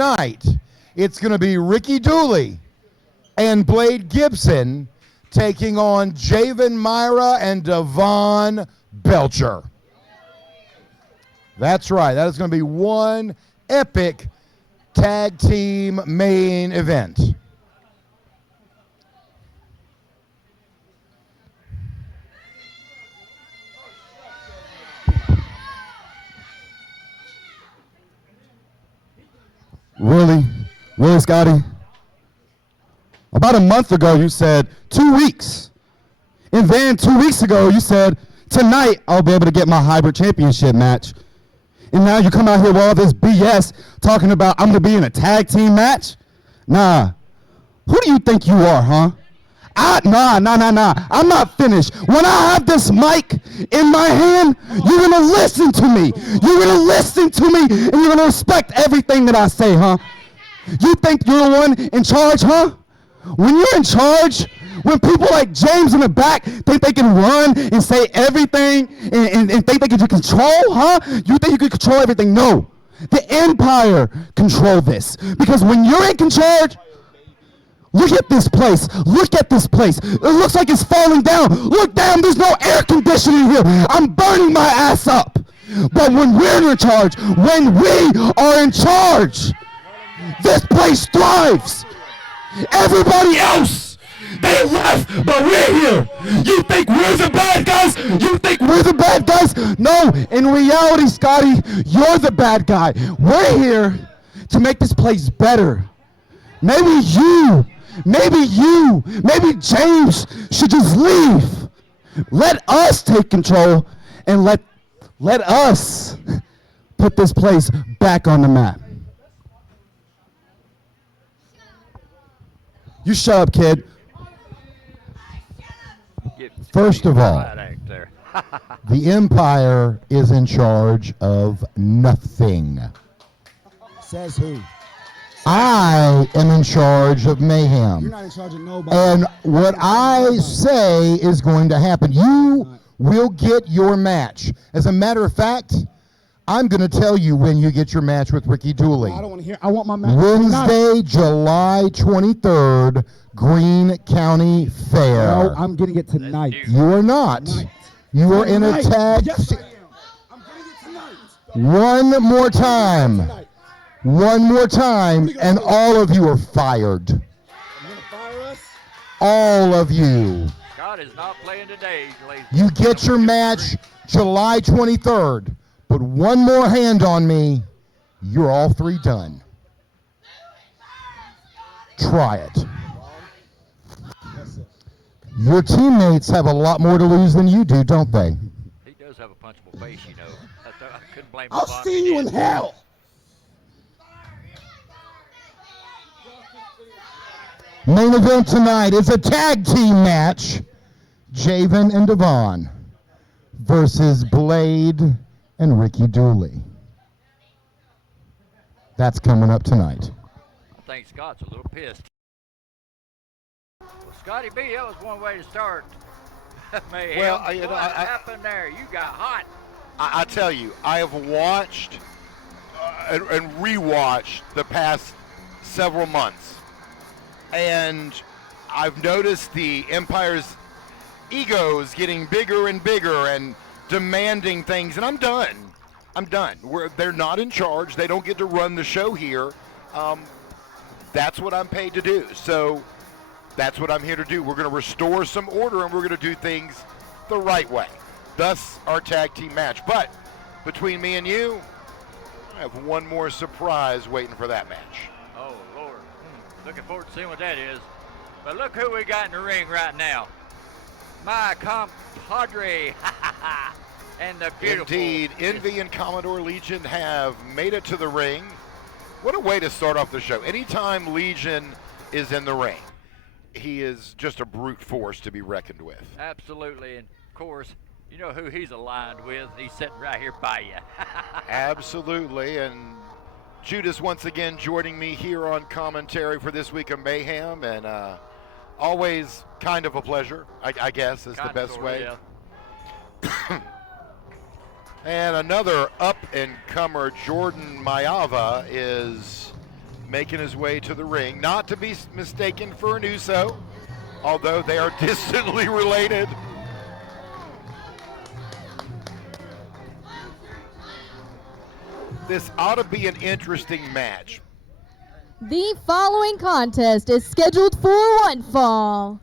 Tonight, it's going to be Ricky Dooley and Blade Gibson taking on Javen Myra and Devon Belcher. That's right. That is going to be one epic tag team main event. Really, Scotty? About a month ago, you said 2 weeks. And then 2 weeks ago, you said, tonight, I'll be able to get my hybrid championship match. And now you come out here with all this BS talking about I'm going to be in a tag team match? Nah. Who do you think you are, huh? Nah. I'm not finished. When I have this mic in my hand, you're going to listen to me. You're going to listen to me, and you're going to respect everything that I say, huh? You think you're the one in charge, huh? When you're in charge, when people like James in the back think they can run and say everything and think they can control, huh? You think you can control everything? No. The Empire control this. Because when you're in charge, look at this place. Look at this place. It looks like it's falling down. Look down. There's no air conditioning here. I'm burning my ass up. But when we're in charge, when we are in charge, this place thrives. Everybody else, they left, but we're here. You think we're the bad guys? You think we're the bad guys? No, in reality, Scotty, you're the bad guy. We're here to make this place better. Maybe James should just leave. Let us take control and let us put this place back on the map. You shut up, kid. First of all, the Empire is in charge of nothing. Says who? I am in charge of Mayhem. You're not in charge of nobody. And what I say is going to happen. You will get your match. As a matter of fact, I'm going to tell you when you get your match with Ricky Dooley. No, I don't want to hear. I want my match. Wednesday, July 23rd, Greene County Fair. No, I'm getting it tonight. You are not. Tonight. You are in a tag. Yes, I am. I'm getting it tonight. One more time. One more time, and all of you are fired. You want to fire us? All of you. God is not playing today, ladies. You get your match July 23rd. Put one more hand on me, you're all three done. Try it. Your teammates have a lot more to lose than you do, don't they? He does have a punchable face, you know. I couldn't blame him. I'll see you in hell. Main event tonight is a tag team match. Javen and Devon versus Blade and Ricky Dooley. That's coming up tonight. I think Scott's a little pissed. Well, Scotty B, that was one way to start. Mayhem. Well, what happened there? You got hot. I tell you, I have watched and rewatched the past several months, and I've noticed the Empire's egos getting bigger and bigger and demanding things, and I'm done. They're not in charge. They don't get to run the show here. That's what I'm paid to do. So that's what I'm here to do. We're going to restore some order, and we're going to do things the right way. Thus, our tag team match. But between me and you, I have one more surprise waiting for that match. Oh, Lord. Looking forward to seeing what that is. But look who we got in the ring right now. My compadre. And the beautiful. Indeed, Envy and Commodore Legion have made it to the ring. What a way to start off the show. Anytime Legion is in the ring, he is just a brute force to be reckoned with. Absolutely. And, of course, you know who he's aligned with. He's sitting right here by you. Absolutely. And Judas once again joining me here on commentary for this week of Mayhem. And always kind of a pleasure, I guess, is the best way. Yeah. And another up-and-comer, Jordan Mayava, is making his way to the ring, not to be mistaken for an Uso, although they are distantly related. This ought to be an interesting match. The following contest is scheduled for one fall.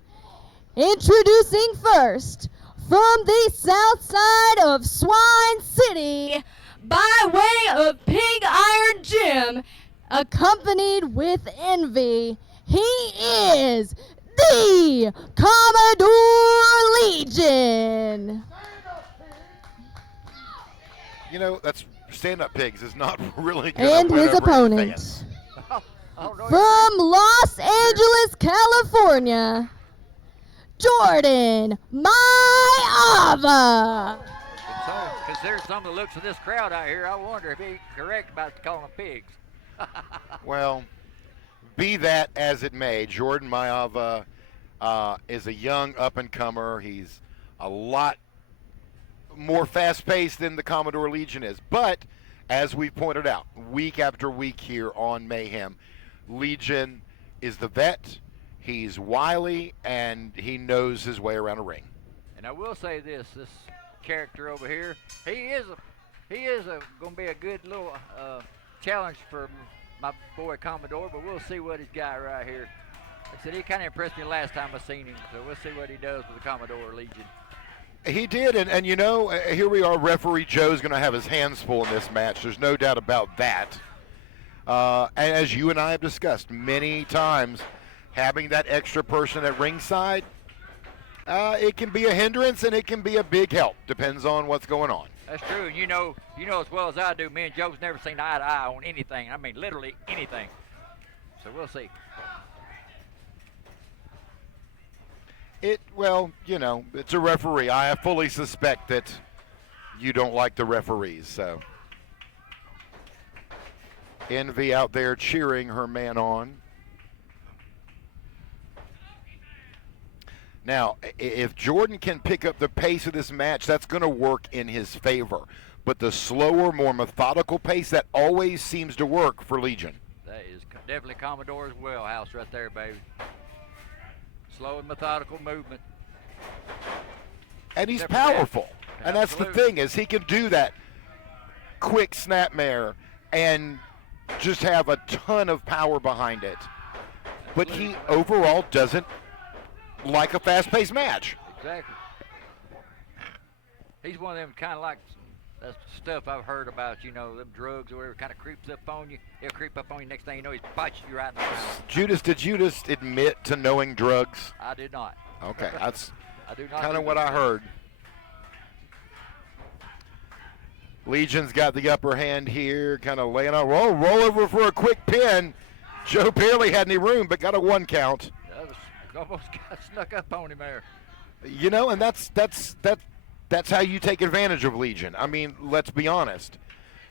Introducing first, from the south side of Swine City, by way of Pig Iron Gym, accompanied with envy, he is the Commodore Legion. You know, that's stand-up pigs is not really good. And his opponent, from Los Angeles, California, Jordan Mayava. Consider some of the looks of this crowd out here, I wonder if he's correct about calling them pigs. Well, be that as it may, Jordan Mayava is a young up-and-comer. He's a lot more fast-paced than the Commodore Legion is. But, as we pointed out, week after week here on Mayhem, Legion is the vet, he's wily, and he knows his way around a ring. And I will say this character over here, he is going to be a good little challenge for my boy Commodore, but we'll see what he's got right here. Like I said, he kind of impressed me last time I seen him, so we'll see what he does with the Commodore Legion. He did, and you know, here we are, referee Joe's going to have his hands full in this match. There's no doubt about that. And as you and I have discussed many times, having that extra person at ringside, it can be a hindrance and it can be a big help. Depends on what's going on. That's true, and you know as well as I do, me and Joe's never seen eye to eye on anything. I mean, literally anything. So we'll see. Well, you know, it's a referee. I fully suspect that you don't like the referees, so. Envy out there cheering her man on. Now, if Jordan can pick up the pace of this match, that's going to work in his favor. But the slower, more methodical pace, that always seems to work for Legion. That is definitely Commodore's wheelhouse right there, baby. Slow and methodical movement. And he's powerful. And that's the thing, is he can do that quick snapmare and just have a ton of power behind it. But he overall doesn't like a fast-paced match. Exactly. He's one of them kind of like, that's stuff I've heard about, you know, them drugs or whatever, kind of creeps up on you. He'll creep up on you, next thing you know, he's bites you right in the mouth. Judas, did you just admit to knowing drugs? I did not. Okay, that's I do not kind of what I heard. Legion's got the upper hand here, kind of laying on, roll over for a quick pin. Joe barely had any room, but got a 1 count. That was almost got snuck up on him there. You know, and that's how you take advantage of Legion. I mean, let's be honest.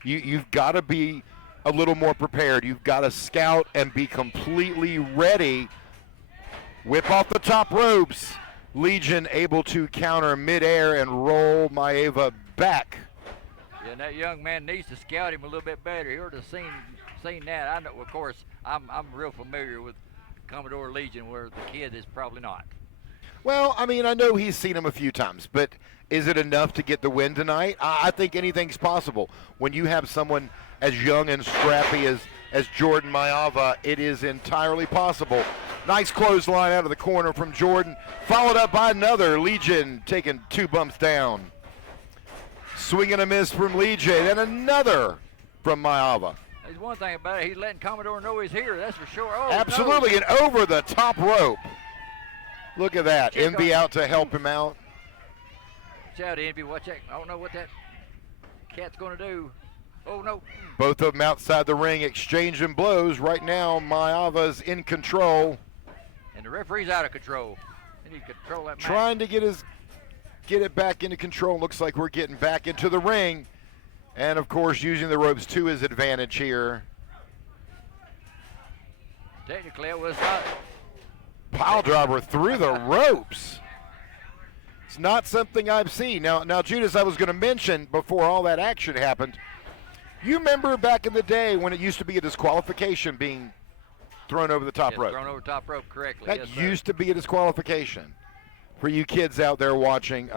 You've got to be a little more prepared. You've got to scout and be completely ready. Whip off the top ropes. Legion able to counter midair and roll Mayava back. Yeah, and that young man needs to scout him a little bit better. He ought to have seen that. I know, of course, I'm real familiar with Commodore Legion, where the kid is probably not. Well, I mean, I know he's seen him a few times, but is it enough to get the win tonight? I think anything's possible. When you have someone as young and scrappy as Jordan Mayava, it is entirely possible. Nice clothesline out of the corner from Jordan, followed up by another. Legion taking 2 bumps down. Swing and a miss from Legion, and another from Mayava. There's one thing about it, he's letting Commodore know he's here, that's for sure. Oh, absolutely, no. And over the top rope. Look at that, Envy out to help him out. Watch out, Envy, watch out. I don't know what that cat's going to do. Oh, no. Both of them outside the ring exchanging blows. Right now, Mayava's in control. And the referee's out of control. He needs to control that match. Trying to get it back into control. Looks like we're getting back into the ring. And, of course, using the ropes to his advantage here. Technically, it was not. Pile driver through the ropes. It's not something I've seen. Now, Judas, I was going to mention before all that action happened, you remember back in the day when it used to be a disqualification being thrown over the top Yes, rope. thrown over top rope correctly. That Yes, sir. used to be a disqualification. For you kids out there watching,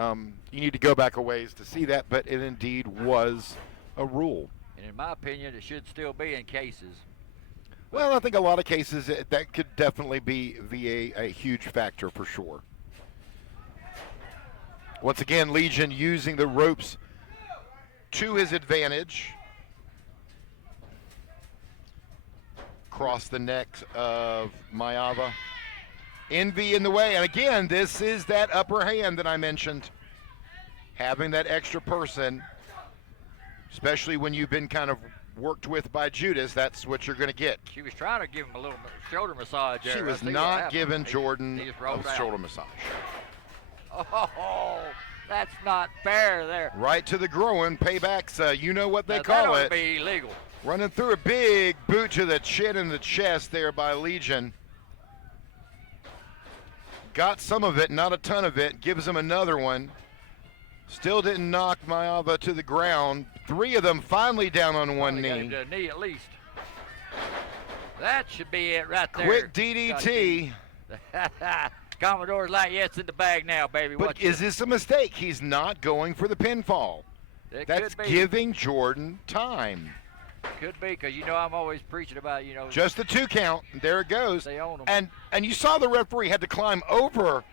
you need to go back a ways to see that, but it indeed was a rule. And in my opinion, it should still be in cases. Well, I think a lot of cases that could definitely be a huge factor for sure. Once again, Legion using the ropes to his advantage. Across the neck of Mayava. Envy in the way, and again, this is that upper hand that I mentioned. Having that extra person, especially when you've been kind of worked with by Judas, that's what you're going to get. She was trying to give him a little shoulder massage there. She I was see what not happened. giving He Jordan just rolled a out. shoulder massage. Oh, that's not fair there. Right to the groin, paybacks, you know what they Now, call that ought it. to be illegal. Running through a big boot to the chin and the chest there by Legion. Got some of it, not a ton of it. Gives him another one. Still didn't knock Mayava to the ground. 3 of them finally down on one Got him knee. to a knee at least. That should be it right there. Quick DDT. Commodore's like, yeah, it's in the bag now, baby. But Watch is this a mistake? He's not going for the pinfall. It That's could be. giving Jordan time. Could be, because you know I'm always preaching about, Just the 2 count. There it goes. they own them. And you saw the referee had to climb over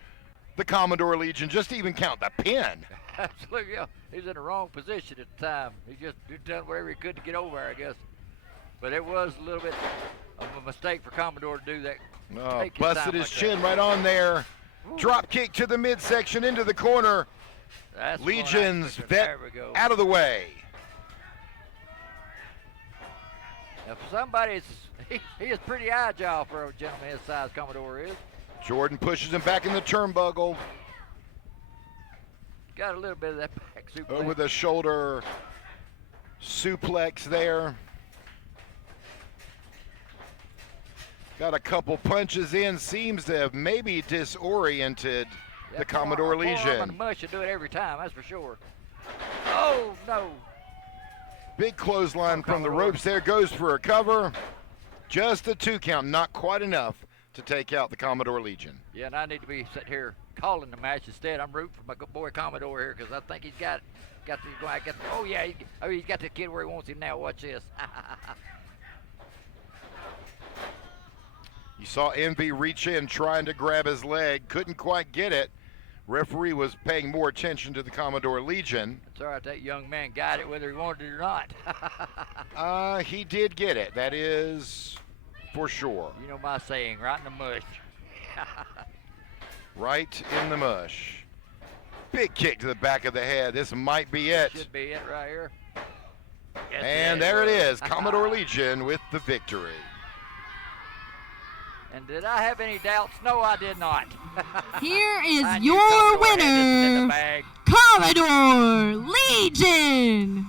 the Commodore Legion just to even count the pin. Absolutely, yeah. He was in the wrong position at the time. He just done whatever he could to get over there, I guess. But it was a little bit of a mistake for Commodore to do that. Oh, Take his busted time his like chin that. right on there. Drop kick to the midsection into the corner. That's the one I was Legion's thinking. vet There we go. out of the way. Now, for somebody, he is pretty agile for a gentleman his size, Commodore is. Jordan pushes him back in the turnbuckle. Got a little bit of that back suplex. Over the shoulder suplex there. Got a couple punches in. Seems to have maybe disoriented the Commodore Legion. Legion. Mush should do it every time, that's for sure. Oh, no. Big clothesline from the Commodore. ropes there. Goes for a cover. Just a 2 count. Not quite enough to take out the Commodore Legion. Yeah, and I need to be sitting here calling the match instead. I'm rooting for my good boy Commodore here because I think he's got oh yeah, he's got the kid where he wants him now. Watch this. You saw Envy reach in trying to grab his leg. Couldn't quite get it. Referee was paying more attention to the Commodore Legion. It's all right, that young man got it whether he wanted it or not. He did get it. That is for sure. You know my saying, right in the mush. Right in the mush. Big kick to the back of the head. This might be it. Should be it right here. Yes, And there it is. Commodore Legion with the victory. And did I have any doubts? No, I did not. Here is I knew your Commodore had this in the winner, bag. Commodore Legion.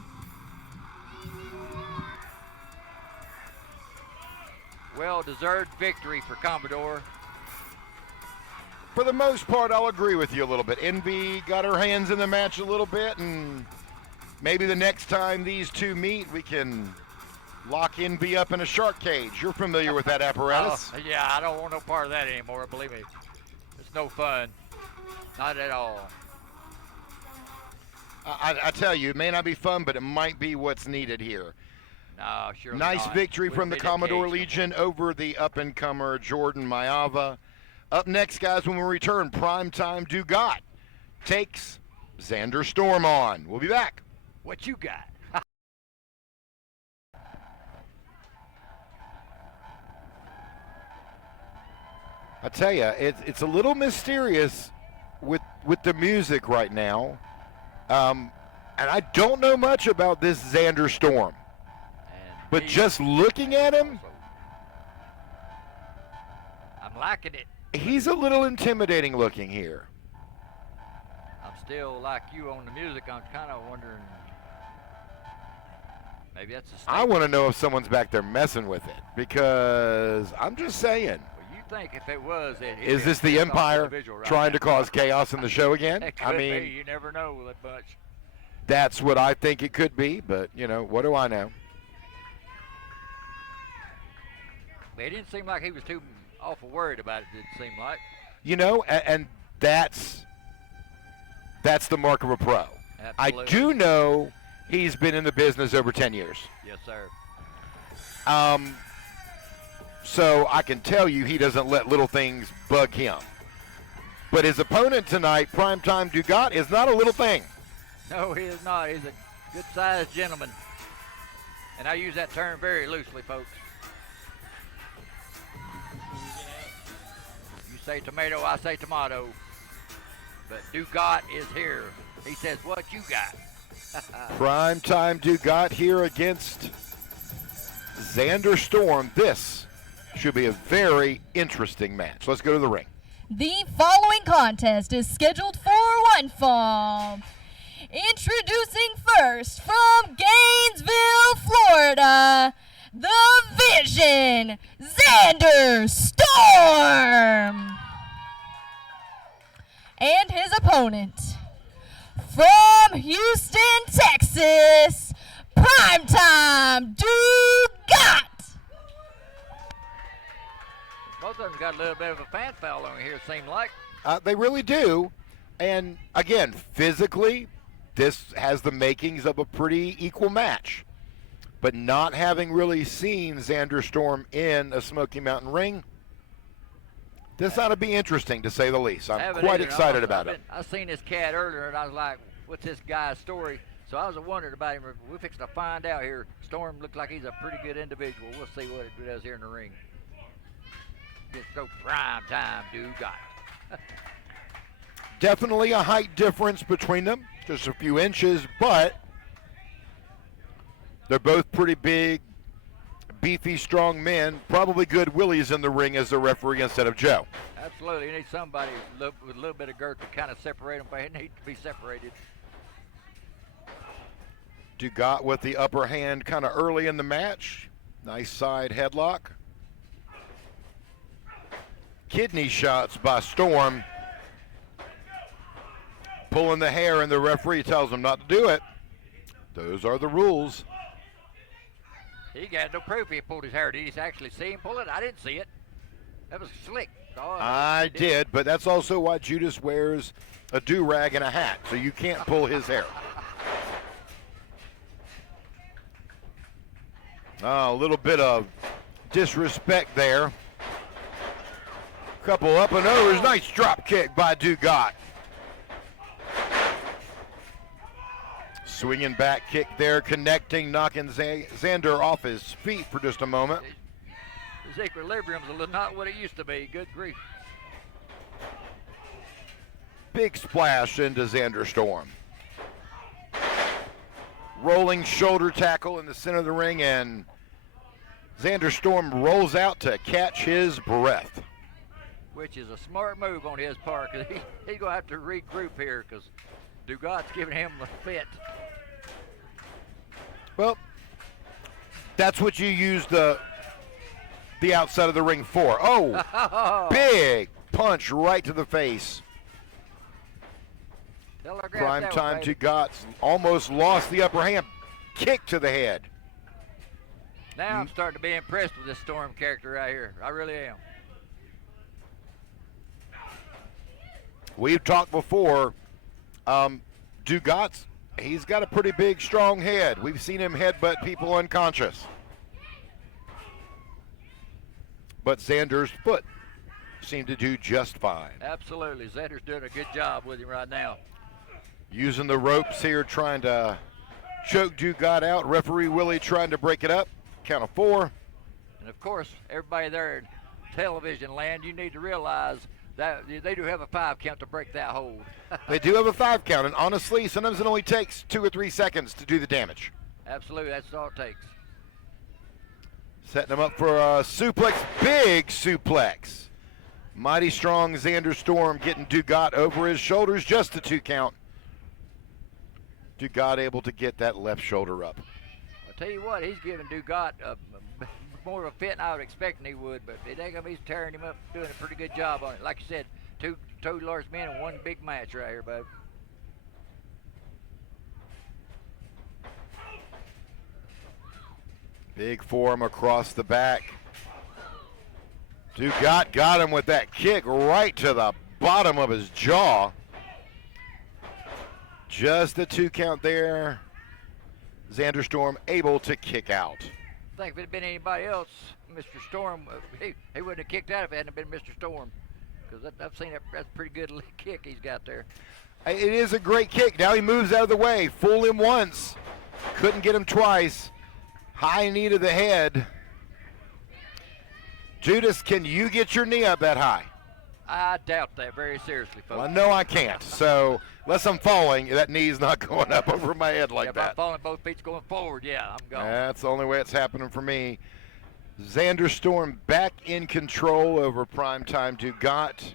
Well-deserved victory for Commodore. For the most part, I'll agree with you a little bit. Envy got her hands in the match a little bit, and maybe the next time these two meet, we can lock Envy up in a shark cage. You're familiar with that apparatus. Oh, yeah, I don't want no part of that anymore, believe me. It's no fun. Not at all. I tell you, it may not be fun, but it might be what's needed here. No, sure. Nice victory from the Commodore Legion over the up-and-comer Jordan Mayava. Up next, guys, when we return, primetime Dugat takes Xander Storm on. We'll be back. What you got? I tell you, it's a little mysterious with the music right now. And I don't know much about this Xander Storm. But just looking at him, I'm liking it. he's a little intimidating looking here. I'm still like you on the music. I'm kind of wondering. Maybe that's a snake. I want to know if someone's back there messing with it, because I'm just saying. Well, you think if it was, Is this the Empire trying to cause chaos in the show again? It could I be. mean, You never know with that bunch. that's what I think it could be, but, you know, what do I know? exactly. It didn't seem like he was too awful worried about it, didn't seem like. You know, and that's the mark of a pro. Absolutely. I do know he's been in the business over 10 years. Yes, sir. So I can tell you he doesn't let little things bug him. But his opponent tonight, Primetime Dugat, is not a little thing. No, he is not. He's a good-sized gentleman. And I use that term very loosely, folks. You say tomato, I say tomato. But Dugat is here. He says, what you got? Primetime Dugat here against Xander Storm. This should be a very interesting match. Let's go to the ring. The following contest is scheduled for one fall. Introducing first from Gainesville, Florida, the Vision, Xander Storm. And his opponent, from Houston, Texas, Primetime Dugat. Both of them got a little bit of a fan following here, it seemed like. They really do. And again, physically, this has the makings of a pretty equal match. But not having really seen Xander Storm in a Smoky Mountain ring, this ought to be interesting, to say the least. I'm quite excited about it. I seen this cat earlier, and I was like, what's this guy's story? So I was wondering about him. We're fixing to find out here. Storm looks like he's a pretty good individual. We'll see what it does here in the ring. Just go prime time, Dugat. Definitely a height difference between them, just a few inches, but they're both pretty big, beefy, strong men. Probably good willies in the ring as the referee instead of Joe. Absolutely. You need somebody with a little bit of girth to kind of separate them, but they need to be separated. Dugat with the upper hand kind of early in the match. Nice side headlock. Kidney shots by Storm. Pulling the hair, and the referee tells him not to do it. Those are the rules. He got no proof he pulled his hair. Did he actually see him pull it? I didn't see it. That was slick. Oh, I did, but that's also why Judas wears a do-rag and a hat, so you can't pull his hair. A little bit of disrespect there. Couple up and overs. Nice drop kick by Dugat. Swinging back kick there, connecting, knocking Xander off his feet for just a moment. His equilibrium's not what it used to be. Good grief. Big splash into Xander Storm. Rolling shoulder tackle in the center of the ring, and Xander Storm rolls out to catch his breath. Which is a smart move on his part, because he's going to have to regroup here, because Dugat's giving him the fit. Well, that's what you use the outside of the ring for. Oh, big punch right to the face. Primetime Dugat's almost lost the upper hand. Kick to the head. Now I'm starting to be impressed with this Storm character right here. I really am. We've talked before. Dugat's, he's got a pretty big, strong head. We've seen him headbutt people unconscious. But Xander's foot seemed to do just fine. Absolutely. Xander's doing a good job with him right now. Using the ropes here, trying to choke Dugat out. Referee Willie trying to break it up. Count of 4. And of course, everybody there in television land, you need to realize that they do have a 5 count to break that hold. They do have a 5 count, and honestly, sometimes it only takes 2 or 3 seconds to do the damage. Absolutely, that's all it takes. Setting him up for a suplex, big suplex. Mighty strong Xander Storm getting Dugat over his shoulders, just a 2 count. Dugat able to get that left shoulder up. I'll tell you what, he's giving Dugat more of a fit than I was expecting he would, but he's tearing him up, doing a pretty good job on it. Like you said, two large men in one big match right here, bud. Big forearm across the back. Dugat got him with that kick right to the bottom of his jaw. Just the 2 count there. Xander Storm able to kick out. I think if it had been anybody else, Mr. Storm, he wouldn't have kicked out if it hadn't been Mr. Storm. Because I've seen that's a pretty good kick he's got there. It is a great kick. Now he moves out of the way. Fool him once. Couldn't get him twice. High knee to the head. Judas, can you get your knee up that high? I doubt that very seriously, folks. Well, no, I can't. So, unless I'm falling, that knee's not going up over my head like if that. I'm falling, both feet's going forward, yeah, I'm gone. That's the only way it's happening for me. Xander Storm back in control over Primetime Dugat.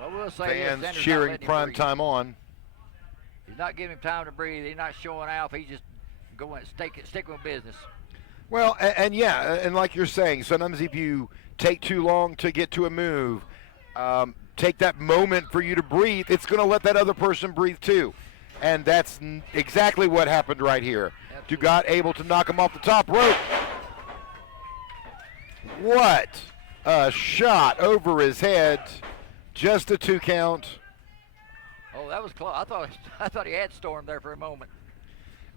Well, we'll say Fans this, Xander's cheering not letting him breathe. Primetime on. He's not giving him time to breathe. He's not showing off. He's just going stick with business. Well, and yeah, and like you're saying, sometimes if you take too long to get to a move, take that moment for you to breathe, it's going to let that other person breathe too. And that's exactly what happened right here. Absolutely. Dugat able to knock him off the top rope. What a shot over his head. Just a 2 count. Oh, that was close. I thought he had Storm there for a moment.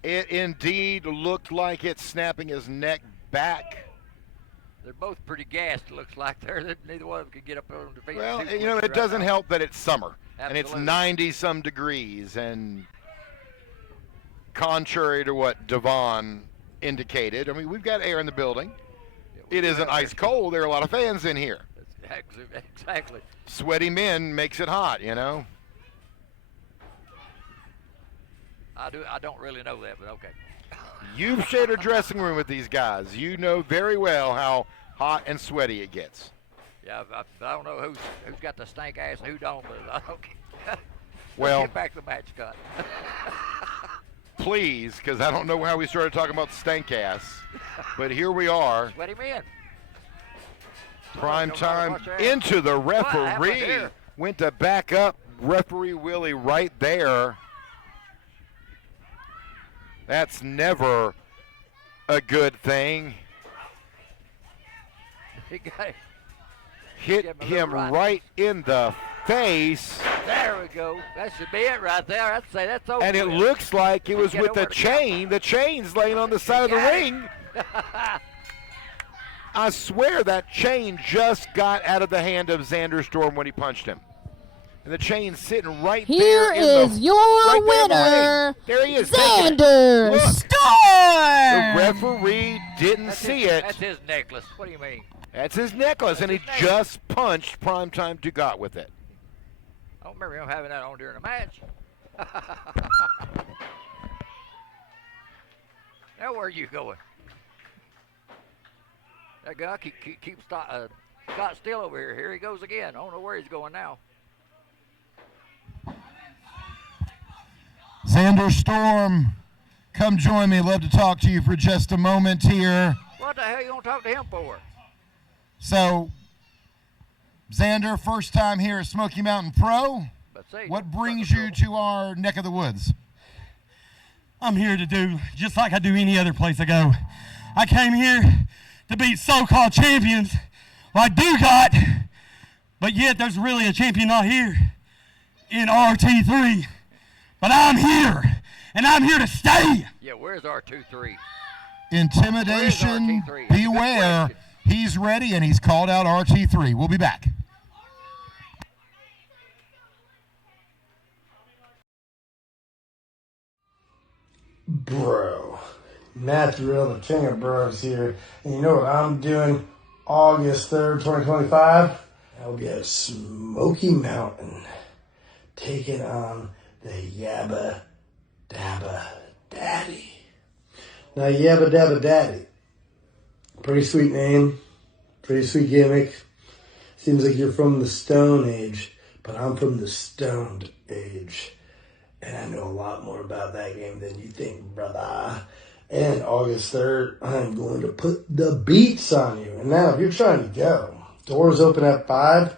It indeed looked like it's snapping his neck back. They're both pretty gassed, it looks like. Neither one of them could get up on their feet. Well, too you know, quickly it doesn't right now. help that it's summer. And it's Absolutely. 90-some degrees. And contrary to what Devon indicated, I mean, we've got air in the building. It isn't ice cold. There are a lot of fans in here. Exactly. Sweaty men makes it hot, you know. I don't really know that, but okay. You've shared a dressing room with these guys. You know very well how hot and sweaty it gets. Yeah, I don't know who's got the stank ass and who don't, but I don't care. Well, Get back to the match, Scott. please, because I don't know how we started talking about stank ass, but here we are. Sweaty men. Prime Don't know how to time watch that. into the What happened referee. there? Went to back up referee Willie right there. That's never a good thing. He got it. Hit Give him a him little right in the face. There we go. That should be it right there. I'd say that's over. And it with. looks like it was Get with over the to chain. The chain's laying on the side of the got it. ring. I swear that chain just got out of the hand of Xander Storm when he punched him. And the chain's sitting right Here there. is your right there in the winner, ring. There he is. taking it. Xander Look. Storm. The referee didn't That's see his, it. That's his necklace. What do you mean? That's his necklace, and he That's his necklace. just punched Primetime Dugat with it. I don't remember him having that on during a match. Now where are you going? That guy keep Scott still over here. Here he goes again. I don't know where he's going now. Xander Storm, come join me. Love to talk to you for just a moment here. What the hell you gonna talk to him for? So, Xander, first time here at Smoky Mountain Pro. But see, What brings you to our neck of the woods? I'm here to do just like I do any other place I go. I came here to beat so-called champions like Dugat, but yet there's really a champion not here in RT3. But I'm here, and I'm here to stay. Yeah, where's R23? Intimidation, Where's RT3? beware. Good question. He's ready, and he's called out RT3. We'll be back. Bro, Matt Thrill, the king of bros here. And you know what I'm doing August 3rd, 2025? I'll be at Smoky Mountain taking on the Yabba Dabba Daddy. Now, Yabba Dabba Daddy, pretty sweet name, pretty sweet gimmick. Seems like you're from the Stone Age, but I'm from the Stoned Age. And I know a lot more about that game than you think, brother. And August 3rd, I'm going to put the beats on you. And now, if you're trying to go, doors open at 5.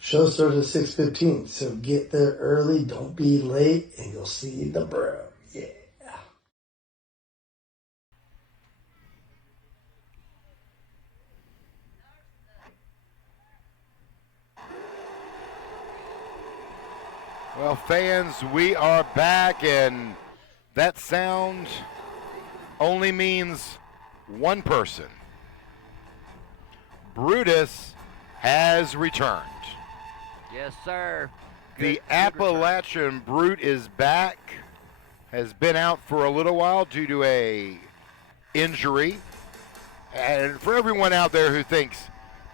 Show starts at 6:15. So get there early, don't be late, and you'll see the bro. Yeah. Well, fans, we are back, and that sound only means one person. Brutus has returned. Yes, sir. The Good Appalachian Brute is back. Has been out for a little while due to a injury. And for everyone out there who thinks,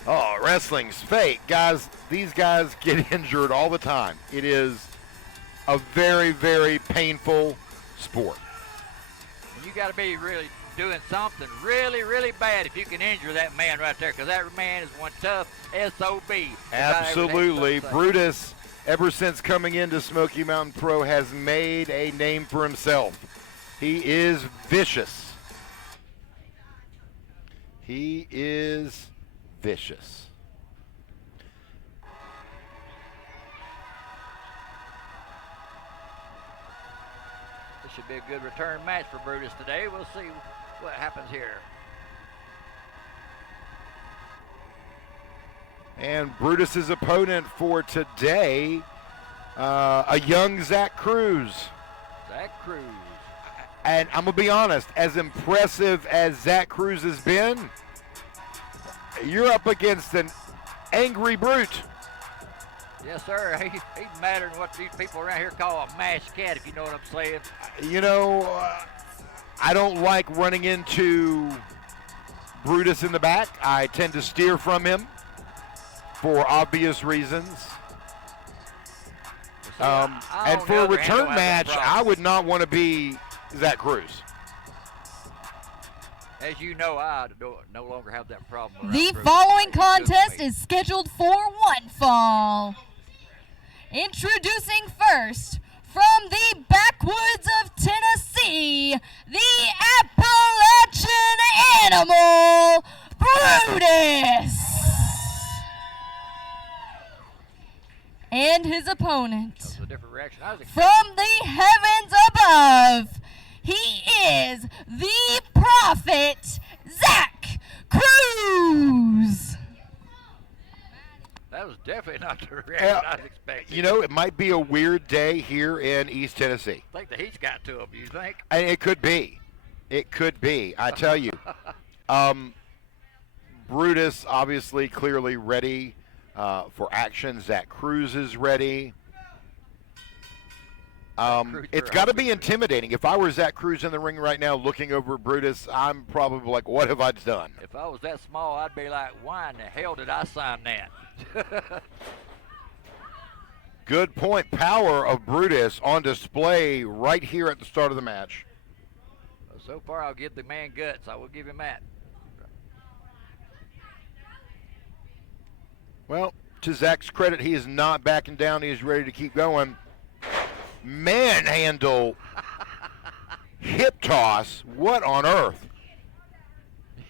oh, wrestling's fake, guys, these guys get injured all the time. It is a very, very painful sport. You got to be really doing something really, really bad if you can injure that man right there, because that man is one tough SOB. Absolutely. Brutus, ever since coming into Smoky Mountain Pro, has made a name for himself. He is vicious. He is vicious. This should be a good return match for Brutus today. We'll see what happens here. And Brutus's opponent for today, a young Zach Cruz. Zach Cruz. And I'm going to be honest, as impressive as Zach Cruz has been, you're up against an angry brute. Yes, sir. He's madder than what these people around here call a mashed cat, if you know what I'm saying. You know, I don't like running into Brutus in the back. I tend to steer from him for obvious reasons. And for a return match, I would not want to be Zach Cruz. As you know, I no longer have that problem. The following contest is scheduled for one fall. Introducing first, from the backwoods of Tennessee, the Appalachian Animal, Brutus. And his opponent, That was a different reaction. I was from the heavens above, he is the Prophet, Zach Cruz. That was definitely not the reaction I was expecting. You know, it might be a weird day here in East Tennessee. I think the heat's got to him, you think? And it could be. It could be. I tell you. Brutus, obviously, clearly ready for action. Zach Cruz is ready. It's got to be intimidating. If I were Zach Cruz in the ring right now looking over at Brutus, I'm probably like, what have I done? If I was that small, I'd be like, why in the hell did I sign that? Good point. Power of Brutus on display right here at the start of the match. So far, I'll give the man guts. I will give him that. Well, to Zach's credit, he is not backing down. He is ready to keep going. Manhandle. Hip toss. What on earth?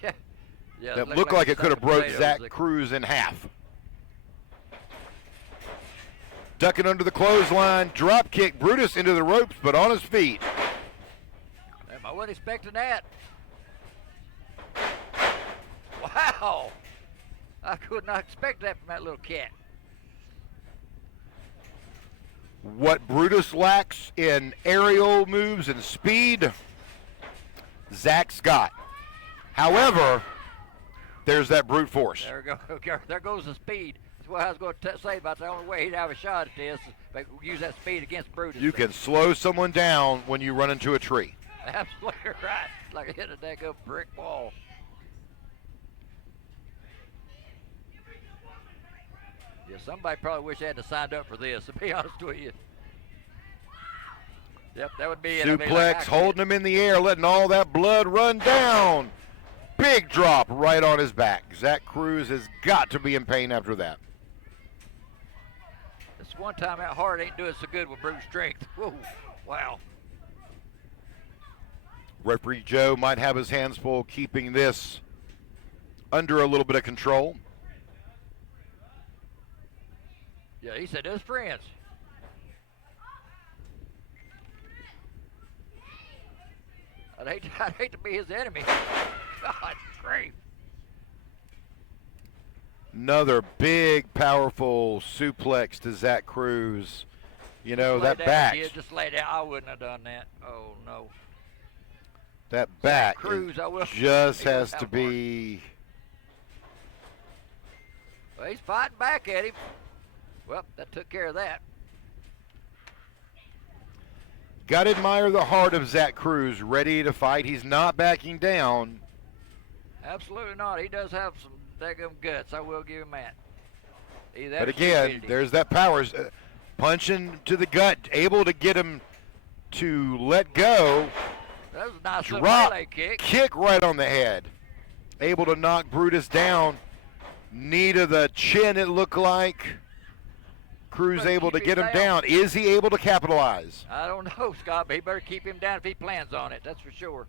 Yeah, That looked like it could have broke Zach potatoes. Cruz in half. Ducking under the clothesline, drop kick, Brutus into the ropes, but on his feet. I wasn't expecting that. Wow. I could not expect that from that little cat. What Brutus lacks in aerial moves and speed, Zach's got. However, there's that brute force. There goes the speed. That's what I was going to say about the only way he'd have a shot at this. If they use that speed against Brutus. You can slow someone down when you run into a tree. Absolutely right. Like hitting a deck up brick wall. Yeah, somebody probably wish they hadn't signed up for this, to be honest with you. Yep, that would be it. Suplex, holding him in the air, letting all that blood run down. Big drop right on his back. Zach Cruz has got to be in pain after that. This one time that heart ain't doing so good with brute strength. Whoa, wow. Referee Joe might have his hands full keeping this under a little bit of control. Yeah, he said those friends. I'd hate to be his enemy. God, grief. Another big, powerful suplex to Zach Cruz. You know, Lay that down, back. kid, just lay down. I wouldn't have done that. Oh, no. That back Cruz, I will. just He goes has to out be. Well, he's fighting back at him. Well, that took care of that. Got to admire the heart of Zach Cruz, ready to fight. He's not backing down. Absolutely not. He does have some daggum guts. I will give him that. Either that But or again, stupidity. there's that power. Punching to the gut, able to get him to let go. That was a nice little Drop, melee kick. kick right on the head. Able to knock Brutus down. Knee to the chin, it looked like. Cruz Better able to keep get him him down. down. Is he able to capitalize? I don't know, Scott, but he better keep him down if he plans on it. That's for sure.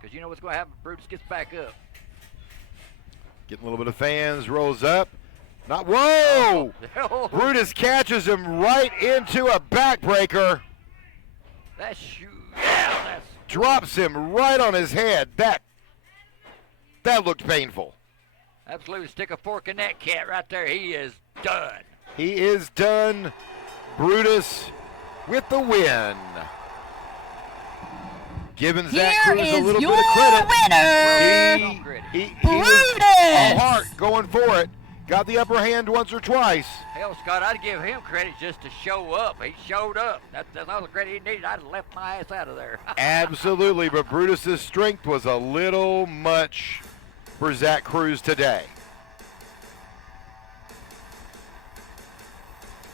Because you know what's going to happen if Brutus gets back up. Getting a little bit of fans, rolls up. Not, whoa! Oh, Brutus catches him right into a backbreaker. that's yeah, that's Drops him right on his head. That looked painful. absolutely. Stick a fork in that cat right there. He is done. He is done. Brutus with the win. Giving Zach Here Cruz a is little your bit of credit. winner, He Brutus. was all heart going for it. Got the upper hand once or twice. Hell, Scott, I'd give him credit just to show up. He showed up. That's all the credit he needed. I'd have left my ass out of there. Absolutely, but Brutus's strength was a little much for Zach Cruz today.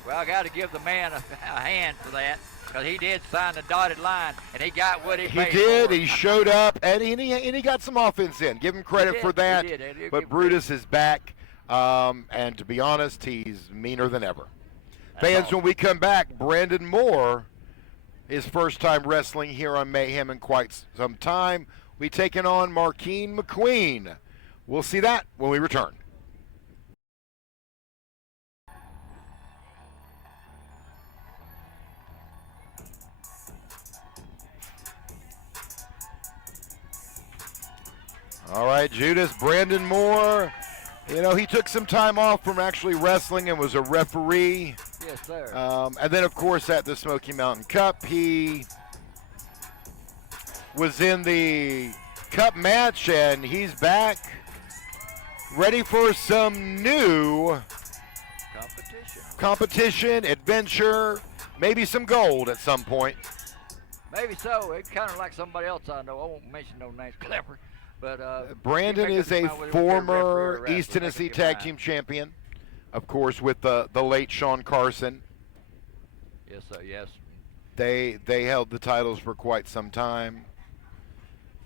Well, I got to give the man a hand for that because he did sign the dotted line and he got what he He paid did. for. He showed up, and he got some offense in. Give him credit did, for he that. did. I do But give Brutus is back, and to be honest, he's meaner than ever. That's Fans, all. when we come back, Brandon Moore, his first time wrestling here on Mayhem in quite some time. We taking on McQueen. We'll see that when we return. All right, Judas, Brandon Moore. You know, he took some time off from actually wrestling and was a referee. Yes, sir. And then, of course, at the Smoky Mountain Cup, he was in the Cup match, and he's back, ready for some new competition, adventure, maybe some gold at some point. Maybe so. It's kind of like somebody else I know. I won't mention no names, clever. But Brandon is a former East Tennessee Tag Team Champion, of course, with the late Sean Carson. Yes, sir. Yes. They held the titles for quite some time,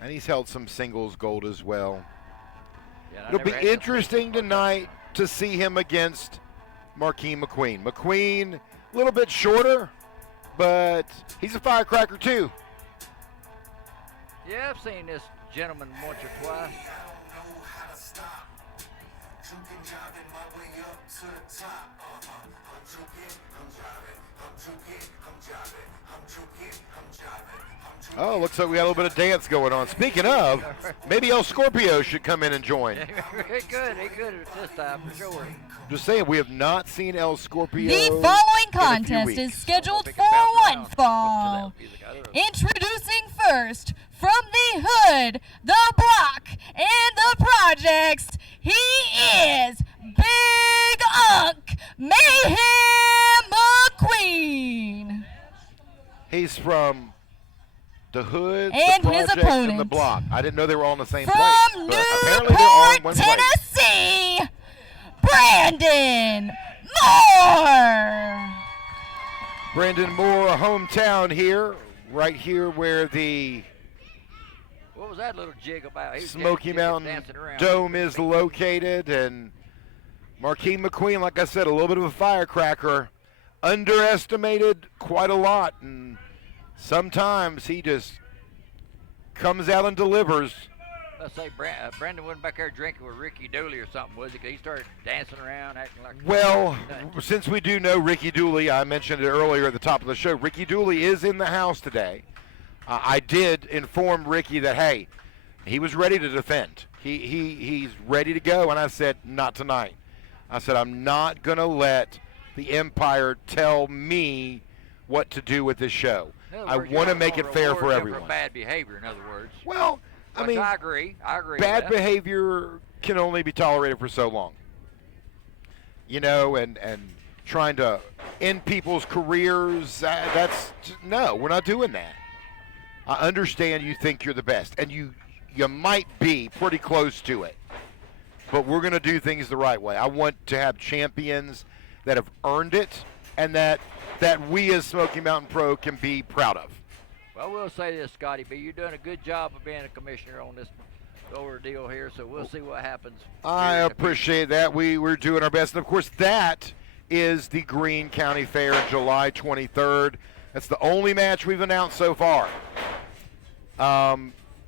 and he's held some singles gold as well. Yeah, It'll be interesting tonight to see him against McQueen. McQueen, a little bit shorter, but he's a firecracker too. Yeah, I've seen this gentleman once or twice. Oh, looks like we got a little bit of dance going on. Speaking of, maybe El Scorpio should come in and join. He could at this time for sure. Just saying, we have not seen El Scorpio. The following in a few contest weeks. is scheduled They for can bounce one around. fall. What's to that? Introducing first, from the hood, the block, and the projects, he is Big Unk Mayhem McQueen. He's from the hood, And the his project, and the opponent. block. I didn't know they were all in the same From place, but apparently they're all in one Newport, place. Tennessee, Brandon Moore. Brandon Moore, hometown here, right here where the What was that little jig about? He was Smoky just Mountain dancing around. Dome is located, and McQueen, like I said, a little bit of a firecracker, underestimated quite a lot, and sometimes he just comes out and delivers. Let's say Brandon wasn't back there drinking with Ricky Dooley or something, was he? 'Cause he started dancing around, acting like. Well, nuts. since we do know Ricky Dooley, I mentioned it earlier at the top of the show, Ricky Dooley is in the house today. I did inform Ricky that, hey, he was ready to defend. He's ready to go, and I said, not tonight. I said, I'm not going to let the Empire tell me what to do with this show. In other I words, want to you're make gonna it fair for reward him everyone. bad behavior, in other words. Well, I Which mean, I agree. I agree. bad with that. behavior can only be tolerated for so long. You know, and trying to end people's careers, no, we're not doing that. I understand you think you're the best, and you might be pretty close to it. But we're going to do things the right way. I want to have champions that have earned it and that we as Smoky Mountain Pro can be proud of. Well, we'll say this, Scotty B. You're doing a good job of being a commissioner on this ordeal here, so we'll see what happens. I appreciate that. We're doing our best. And, of course, that is the Greene County Fair, July 23rd. That's the only match we've announced so far.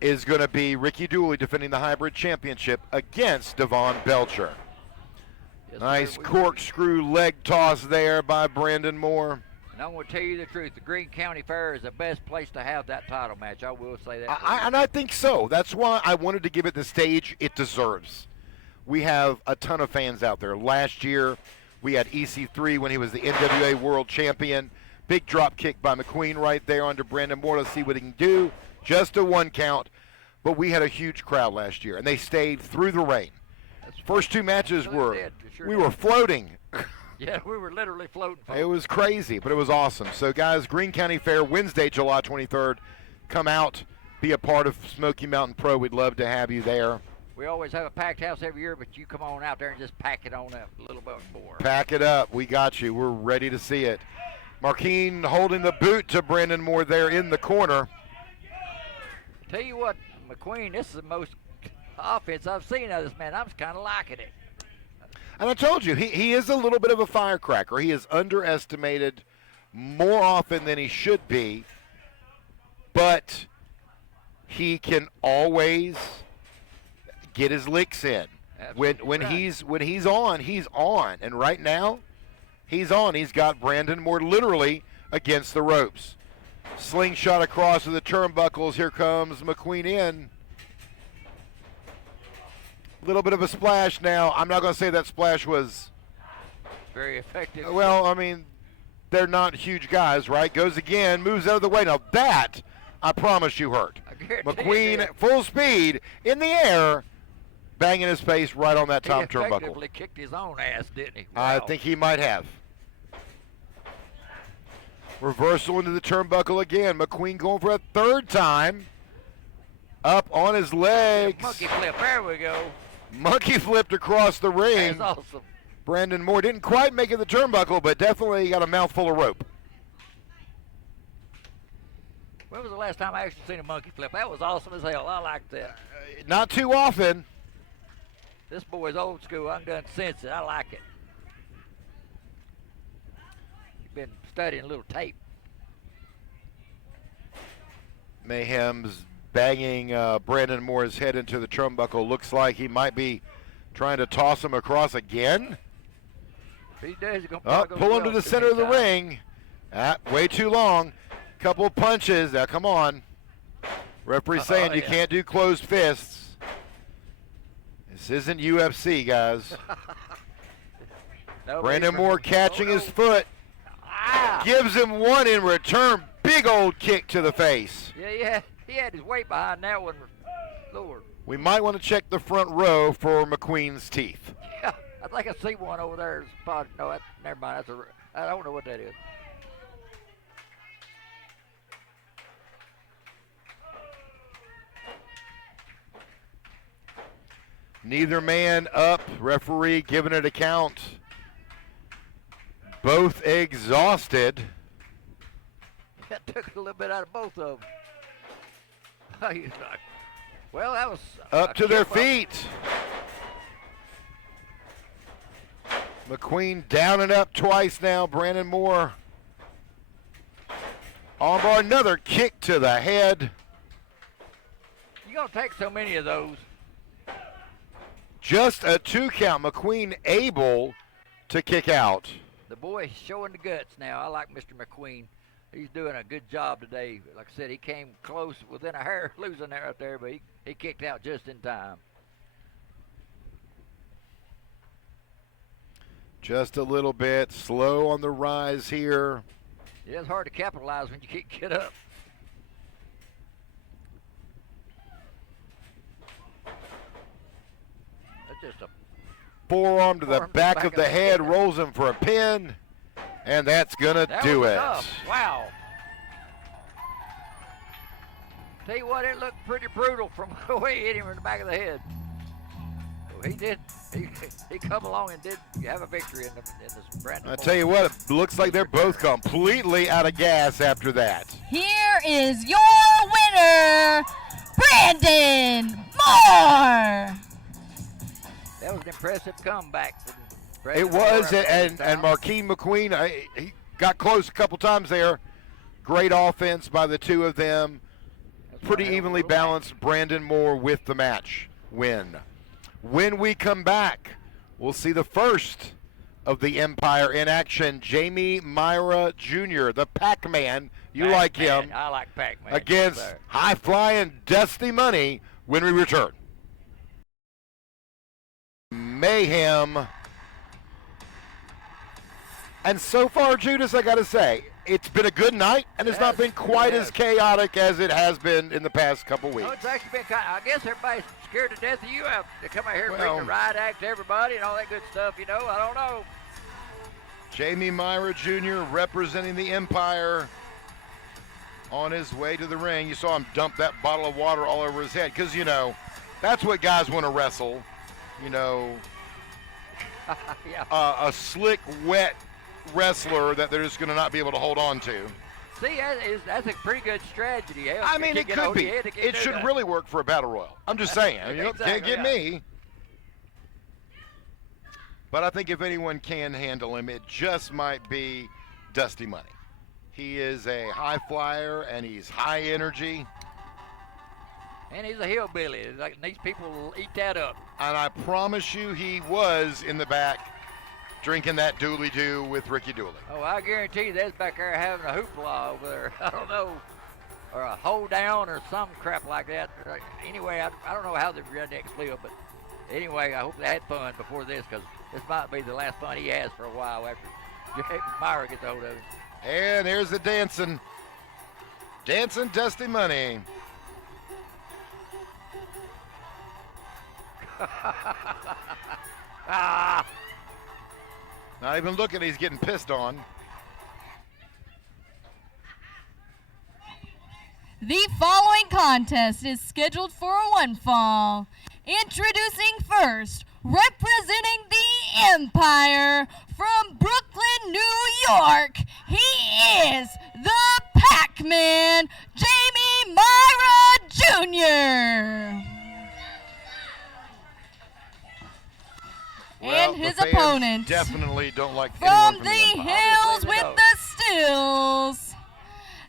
Is going to be Ricky Dooley defending the hybrid championship against Devon Belcher. Yes, Nice sir. corkscrew leg toss there by Brandon Moore. And I'm going to tell you the truth. The Greene County Fair is the best place to have that title match. I will say that. I think so. That's why I wanted to give it the stage it deserves. We have a ton of fans out there. Last year, we had EC3 when he was the NWA World Champion. Big drop kick by McQueen right there under Brandon Moore. Let's see what he can do. Just a 1 count. But we had a huge crowd last year, and they stayed through the rain. First 2 matches we were floating. Yeah, we were literally floating. Folks. It was crazy, but it was awesome. So, guys, Greene County Fair, Wednesday, July 23rd. Come out, be a part of Smoky Mountain Pro. We'd love to have you there. We always have a packed house every year, but you come on out there and just pack it on up a little bit more. Pack it up. We got you. We're ready to see it. Marquine holding the boot to Brandon Moore there in the corner. Tell you what, McQueen, this is the most offense I've seen of this man. I'm kind of liking it. And I told you, he is a little bit of a firecracker. He is underestimated more often than he should be, but he can always get his licks in. When he's on, he's on. And right now, he's on. He's got Brandon Moore literally against the ropes. Slingshot across to the turnbuckles. Here comes McQueen in. Little bit of a splash now. I'm not going to say that splash was very effective. Well, I mean, they're not huge guys, right? Goes again, moves out of the way. Now that, I promise you, hurt. McQueen at full speed in the air, banging his face right on that top turnbuckle. He effectively kicked his own ass, didn't he? Wow. I think he might have. Reversal into the turnbuckle again. McQueen going for a 3rd time. Up on his legs. Monkey flip, there we go. Monkey flipped across the ring. That's awesome. Brandon Moore didn't quite make it the turnbuckle, but definitely got a mouthful of rope. When was the last time I actually seen a monkey flip? That was awesome as hell. I liked that. Not too often. This boy's old school. I'm done since it. I like it. Been studying a little tape. Mayhem's banging Brandon Moore's head into the turnbuckle. Looks like he might be trying to toss him across again. If he does, he's gonna pull him to the center of the ring. Way too long. Couple punches. Now, come on. Referee saying you can't do closed fists. This isn't UFC, guys. Brandon Moore catching his foot. Gives him one in return. Big old kick to the face. Yeah, he had his weight behind that one. Lord. We might want to check the front row for McQueen's teeth. Yeah, I think I see one over there. No, never mind. I don't know what that is. Neither man up. Referee giving it a count. Both exhausted. That took a little bit out of both of them. Well, that was up to their feet. McQueen down and up twice now. Brandon Moore on bar. Another kick to the head. You're going to take so many of those. Just a 2 count. McQueen able to kick out. The boy's showing the guts now. I like Mr. McQueen. He's doing a good job today. Like I said, he came close within a hair losing there out there, but he kicked out just in time. Just a little bit slow on the rise here. Yeah, it's hard to capitalize when you can't get up. That's just a Forearm to the back of the head, rolls him for a pin, and that's gonna do it. Enough. Wow. Tell you what, it looked pretty brutal from the way he hit him in the back of the head. Well, he did. He come along and did have a victory in this brand new. I tell you what, it looks like they're both completely out of gas after that. Here is your winner, Brandon Moore. That was an impressive comeback. It was, and McQueen, he got close a couple times there. Great offense by the two of them. Pretty evenly balanced. Brandon Moore with the match win. When we come back, we'll see the first of the Empire in action. Jamie Myra Jr., the Pac-Man. You like him. I like Pac-Man. Against high-flying Dusty Money when we return. Mayhem. And so far, Judas, I got to say, it's been a good night, and it's not been quite as chaotic as it has been in the past couple weeks. No, it's actually been I guess everybody's scared to death of you out to come out here and bring the riot act to everybody and all that good stuff, you know. I don't know. Jamie Myra Jr. representing the Empire on his way to the ring. You saw him dump that bottle of water all over his head because, you know, that's what guys want to wrestle. You know, a slick, wet wrestler that they're just going to not be able to hold on to. See, that's a pretty good strategy. I mean, it could be. It should really work for a battle royal. I'm just saying. You can't get me. But I think if anyone can handle him, it just might be Dusty Money. He is a high flyer, and he's high energy. And he's a hillbilly. Like, these people will eat that up. And I promise you he was in the back drinking that dooley-doo with Ricky Dooley. Oh, I guarantee you they's back there having a hoopla over there. I don't know. Or a hold down or some crap like that. Anyway, I don't know how the rednecks live, but anyway, I hope they had fun before this because this might be the last fun he has for a while after Myra gets a hold of him. And there's the dancing. Dancing Dusty Money. Not even looking, he's getting pissed on. The following contest is scheduled for one fall. Introducing first, representing the Empire from Brooklyn, New York, he is the Pac-Man, Jamie Myra Jr. Well, and his the fans opponent definitely don't like from anyone the Empire. hills with the stills,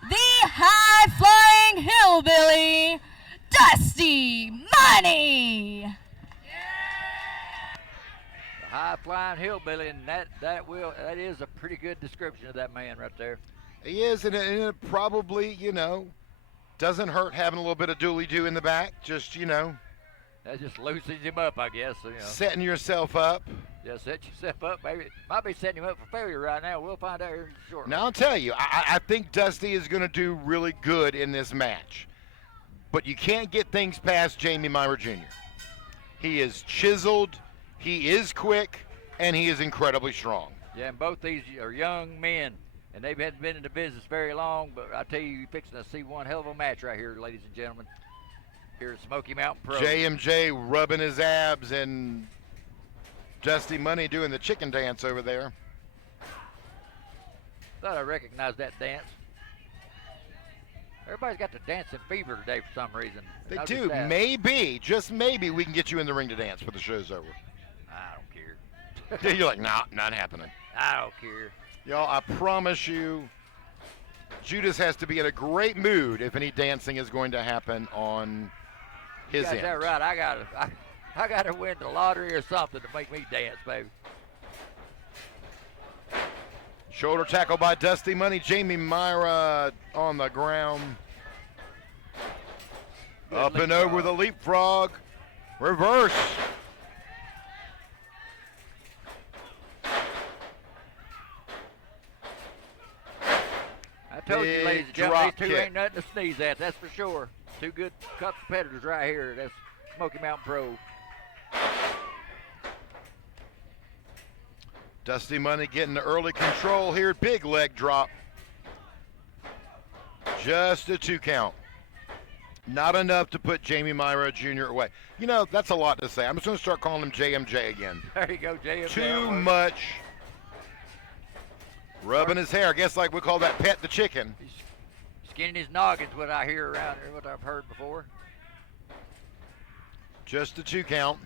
the high-flying hillbilly, Dusty Money. The high-flying hillbilly, and that is a pretty good description of that man right there. He is, and it probably, you know, doesn't hurt having a little bit of dooley-doo in the back. Just, you know. That just loosens him up, I guess. You know. Setting yourself up. Yeah, set yourself up. Maybe might be setting him up for failure right now. We'll find out here shortly. Now, I'll tell you, I think Dusty is going to do really good in this match. But you can't get things past Jamie Myra Jr. He is chiseled, he is quick, and he is incredibly strong. Yeah, and both these are young men, and they've hadn't been in the business very long, but I tell you, you're fixing to see one hell of a match right here, ladies and gentlemen. Here at Smoky Mountain Pro. JMJ rubbing his abs and Dusty Money doing the chicken dance over there. Thought I recognized that dance. Everybody's got the dancing fever today for some reason. They do. Maybe, just maybe, we can get you in the ring to dance when the show's over. I don't care. You're like, nah, not happening. I don't care. Y'all, I promise you, Judas has to be in a great mood if any dancing is going to happen on his end. You got that right. I gotta win the lottery or something to make me dance, baby. Shoulder tackle by Dusty Money. Jamie Myra on the ground. Good Up and over the leapfrog. Reverse. told you, Big ladies and gentlemen, drop these two kick. ain't nothing to sneeze at, that's for sure. Two good competitors right here. That's Smoky Mountain Pro. Dusty Money getting the early control here. Big leg drop. Just a 2 count. Not enough to put Jamie Myra Jr. away. You know, that's a lot to say. I'm just going to start calling him JMJ again. There you go, JMJ. Too much. Rubbing his hair. I guess like we call that pet the chicken. He's skinning his noggin's what I hear around here, what I've heard before. Just a 2 count.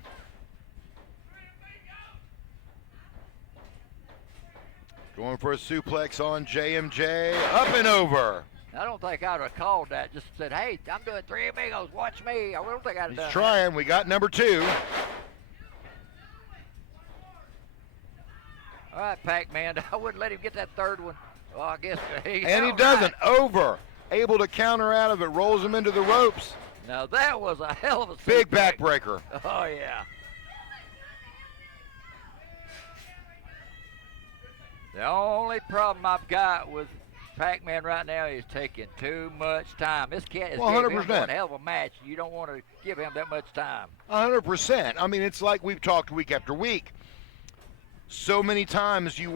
Going for a suplex on JMJ. Up and over. I don't think I would have called that. Just said, hey, I'm doing 3 amigos. Watch me. I don't think I'd have done He's trying. We got number 2. All right, Pac-Man. I wouldn't let him get that third one. Well, I guess he And he all doesn't. right. Over. Able to counter out of it. Rolls him into the ropes. Now, that was a hell of a Big suplex. backbreaker. Oh, yeah. The only problem I've got with Pac-Man right now is taking too much time. This cat is 100%. giving him a hell of a match. You don't want to give him that much time. 100%. I mean, it's like we've talked week after week. So many times you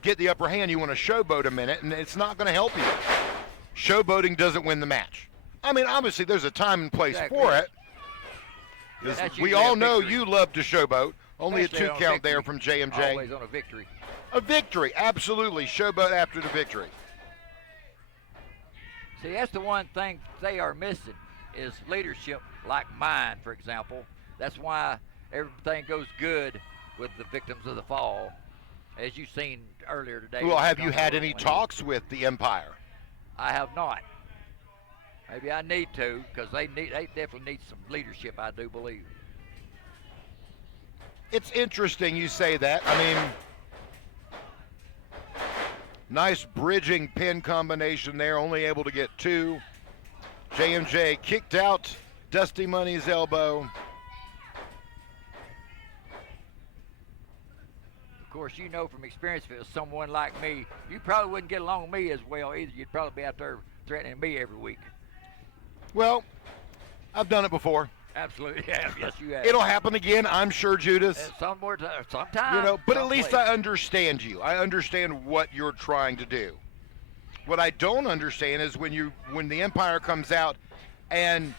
get the upper hand, you want to showboat a minute, and it's not going to help you. Showboating doesn't win the match. I mean, obviously there's a time and place Exactly. for it. Yeah, that's We usually all a know victory. you love to showboat. Only Especially a 2 on count there victory. from JMJ. Always on a victory. A victory, absolutely. Showboat after the victory. See, that's the one thing they are missing is leadership like mine, for example. That's why everything goes good with the victims of the fall, as you've seen earlier today. Well, have you had any talks with the Empire? I have not. Maybe I need to, because they definitely need some leadership, I do believe. It's interesting you say that. I mean, nice bridging pin combination there, only able to get 2. JMJ kicked out Dusty Money's elbow. Of course, you know from experience, if it was someone like me, you probably wouldn't get along with me as well either. You'd probably be out there threatening me every week. Well, I've done it before. Absolutely have. Yes, you have. It'll happen again, I'm sure, Judas. Sometime. You know, but at least someplace. I understand you. I understand what you're trying to do. What I don't understand is when the Empire comes out and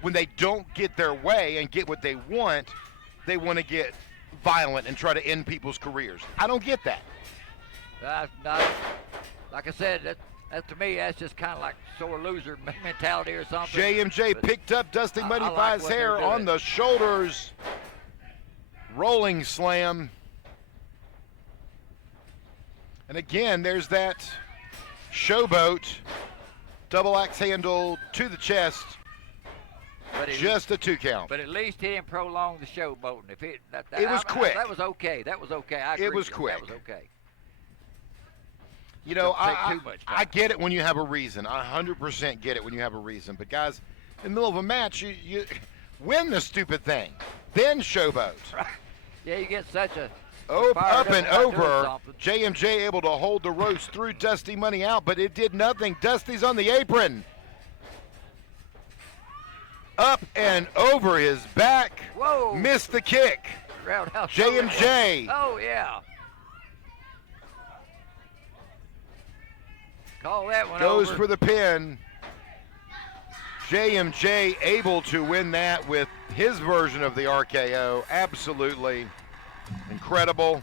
when they don't get their way and get what they want to get violent and try to end people's careers. I don't get that. Not, like I said, that to me, that's just kind of like sore loser mentality or something. JMJ But picked up Dusty I Money like by his what they're hair on doing. the shoulders. Rolling slam. And again, there's that showboat. Double axe handle to the chest. But it, Just a 2 count. But at least he didn't prolong the showboating. If it was quick. That was okay. That was okay. I agree was with you. quick. That was okay. You know, Don't take too much I time. get it when you have a reason. I 100% get it when you have a reason. But guys, in the middle of a match, you win the stupid thing, then showboat. Yeah, you get such a Up fired and about doing over. something. JMJ able to hold the ropes through Dusty Money out, but it did nothing. Dusty's on the apron. Up and over his back. Whoa. Missed the kick. Roundhouse. J&J. Oh, yeah. Call that one Goes over. for the pin. JMJ able to win that with his version of the RKO. Absolutely incredible.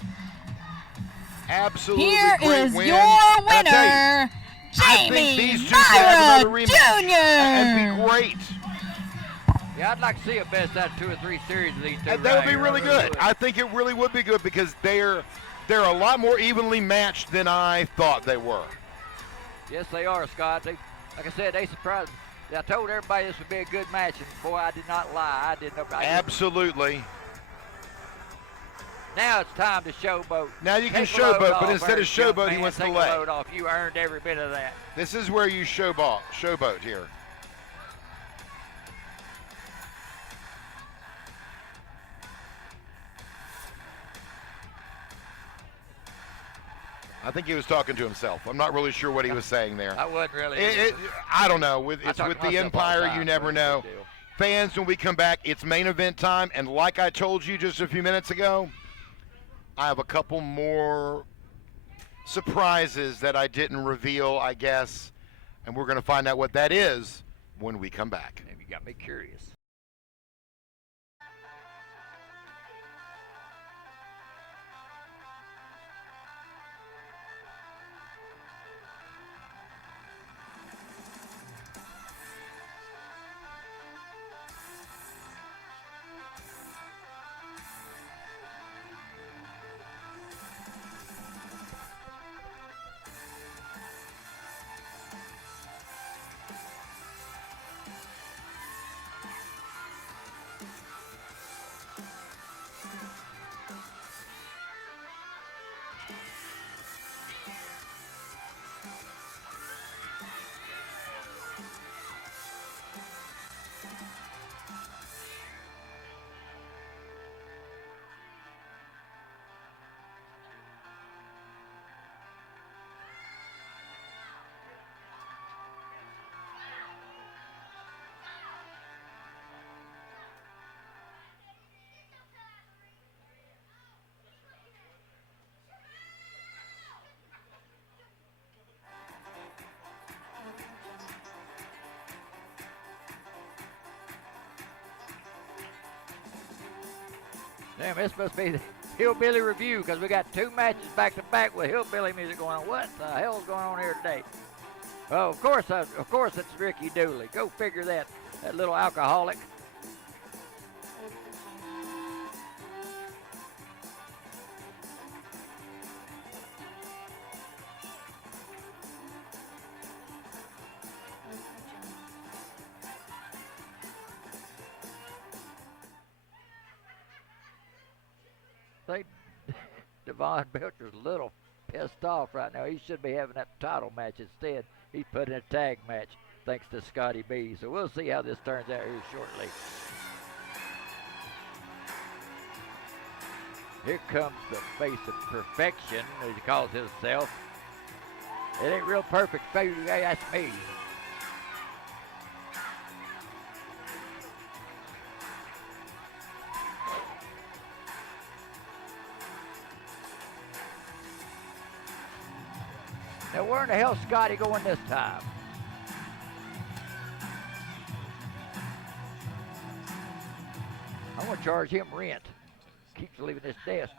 Absolutely Here great is win. your And I tell you, winner, I think Jamie these two should have another Myra rematch and Jr. be great. Yeah, I'd like to see a best out of 2 or 3 series of these two. And that would right be here. really I good. would. I think it really would be good because they're a lot more evenly matched than I thought they were. Yes, they are, Scott. They, like I said, they surprised me. I told everybody this would be a good match, and boy, I did not lie. I didn't know. Absolutely. Now it's time to showboat. Now you can Take the load showboat, off, but instead of Ernest, young showboat, he man. wants to Take lay. the load off. You earned every bit of that. This is where you showboat here. I think he was talking to himself. I'm not really sure what he was saying there. I wasn't really. I don't know. With I talk with to the myself all the Empire, time, you so never it's no know. big deal. Fans, when we come back, it's main event time, and like I told you just a few minutes ago, I have a couple more surprises that I didn't reveal, I guess, and we're going to find out what that is when we come back. You got me curious. Damn, this must be the Hillbilly Review because we got 2 matches back to back with Hillbilly music going on. What the hell's going on here today? Oh, of course it's Ricky Dooley. Go figure that little alcoholic. Devon Belcher's a little pissed off right now. He should be having that title match instead. He's put in a tag match thanks to Scotty B. So we'll see how this turns out here shortly. Here comes the face of perfection, as he calls himself. It ain't real perfect, baby. That's me. Now, where in the hell's Scotty going this time? I'm going to charge him rent. Keeps leaving this desk.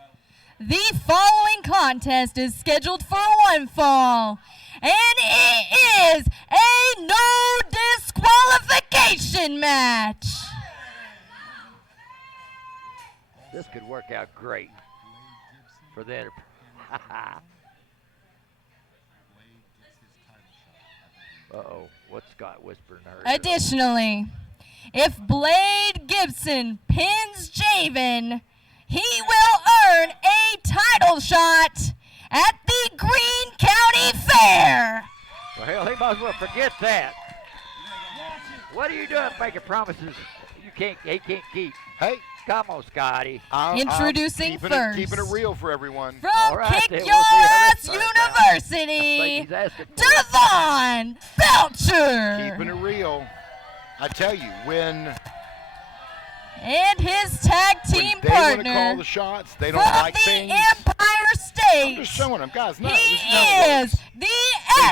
The following contest is scheduled for one fall, and it is a no disqualification match. This could work out great for the Uh-oh, what's Scott whispering to her? Additionally, if Blade Gibson pins Javen, he will earn a title shot at the Greene County Fair. Well, hell, he might as well forget that. What are you doing making promises he can't keep? Hey, come on, Scotty. Introducing first. Keeping it real for everyone. From right, Kick then, Your we'll see how Ass this turns University, he's asking for it. Devon Belcher. Keeping it real. I tell you, when And his tag team they want to call partner the shots, they don't from like the things. Empire I'm State. just showing them, guys. No, He this is how it is works. the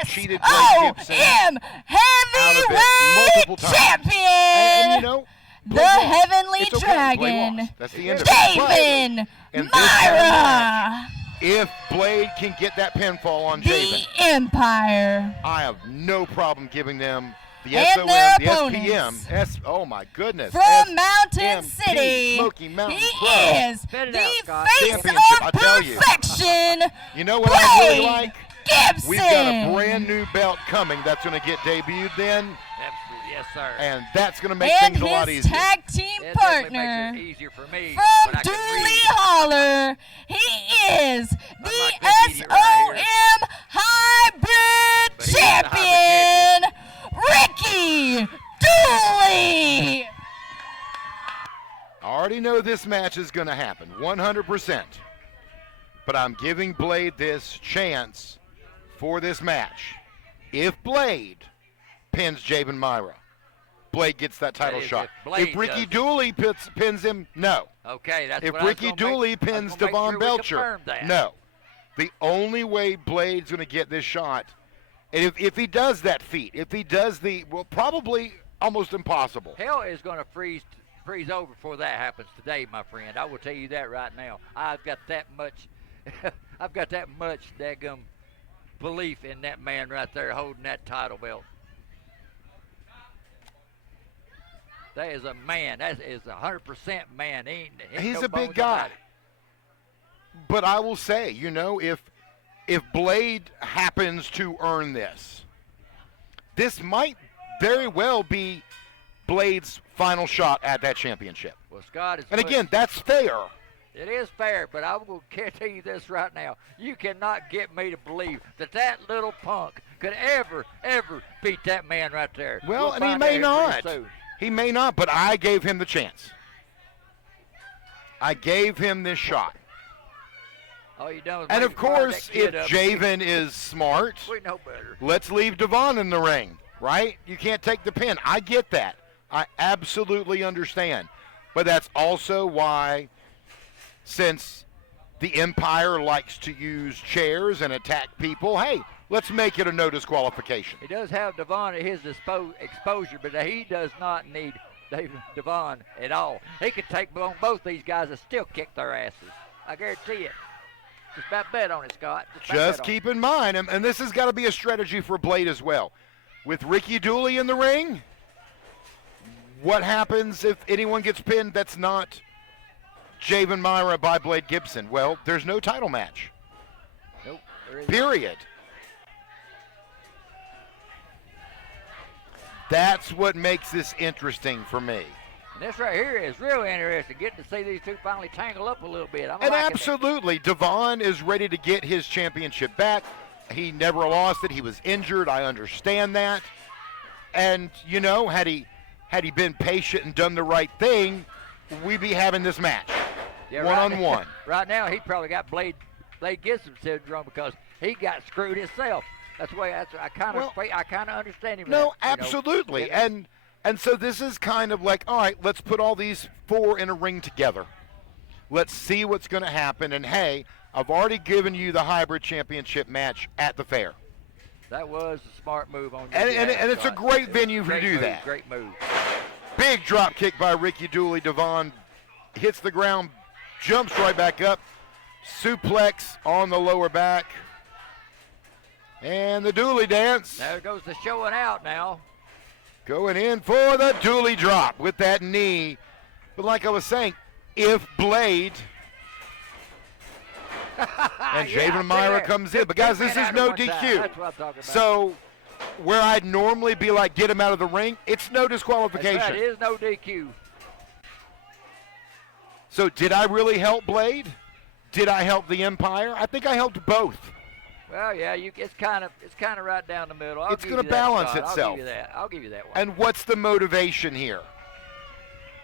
cheated Blake Gibson SOM Heavyweight multiple times. Champion. And you know, the Blake lost. Heavenly It's okay. Blake Dragon, lost. That's the end of it. But Javen in this kind of Myra, if Blade can get that pinfall on the Javen, Empire. I have no problem giving them the And SOM, their the opponents. SPM. Oh my goodness. From Mountain SMP City, Smoky Mountain he Pro. is Spit it the out, Scott. face Championship, I of tell you. perfection, You know what I really Blade like? Gibson. We've got a brand new belt coming that's going to get debuted then, Absolutely, yes, sir. and that's going to make and things a lot his easier. tag team It definitely partner makes it easier for me from when I can Dooley read. Holler. He is the Unlike this idiot right here. SOM Hybrid But he's the Champion, Ricky Dooley. I already know this match is going to happen, 100%. but I'm giving Blade this chance for this match. If Blade pins Javen Myra, Blade gets that title shot. If Ricky Dooley pins him, no. Okay, that's if what Ricky Dooley pins Devon Belcher, no. The only way Blade's going to get this shot, and if he does that feat, if he does probably almost impossible. Hell is going to freeze over before that happens today, my friend. I will tell you that right now. I've got that much daggum belief in that man right there holding that title belt. That is a man. That is 100% man. He's no a big bones guy. about it. But I will say, if Blade happens to earn this might very well be Blade's final shot at that championship. Well, Scott, and again, that's fair. It is fair, but I will tell you this right now. You cannot get me to believe that little punk could ever beat that man right there. Well, and he find may out not. soon. He may not, but I gave him the chance. I gave him this shot. All you done was And make of course, that kid if up. Javen is smart, We know better. let's leave Devon in the ring, right? You can't take the pin. I get that. I absolutely understand. But that's also why, since the Empire likes to use chairs and attack people, hey, let's make it a no disqualification. He does have Devon at his exposure, but he does not need Devon at all. He could take on both these guys and still kick their asses. I guarantee it. Just about bet on it, Scott. Just keep in mind, and this has got to be a strategy for Blade as well. With Ricky Dooley in the ring, what happens if anyone gets pinned that's not Javen Myra by Blade Gibson? Well, there's no title match. Nope. Period. That's what makes this interesting for me. And this right here is real interesting, getting to see these two finally tangle up a little bit. And absolutely, Devon is ready to get his championship back. He never lost it. He was injured. I understand that. And, had he been patient and done the right thing, we'd be having this match. Yeah, one-on-one. Right now, he probably got Blade Gibson syndrome because he got screwed himself. That's the way I kind of understand him. No, absolutely. And so this is kind of like, all right, let's put all these four in a ring together. Let's see what's going to happen. And, hey, I've already given you the hybrid championship match at the fair. That was a smart move on and it's a great venue to do that. Great move. Big drop kick by Ricky Dooley. Devon hits the ground, jumps right back up. Suplex on the lower back. And the Dooley dance. There goes the showing out now. Going in for the Dooley drop with that knee. But like I was saying, if Blade and Javen Myra comes in. But guys, this is no DQ. That's what I'm talking about. So where I'd normally be like, get him out of the ring, it's no disqualification. That's right, it is no DQ. So did I really help Blade? Did I help the Empire? I think I helped both. Well, yeah, it's kind of right down the middle. It's going to balance itself. I'll give you that one. And what's the motivation here?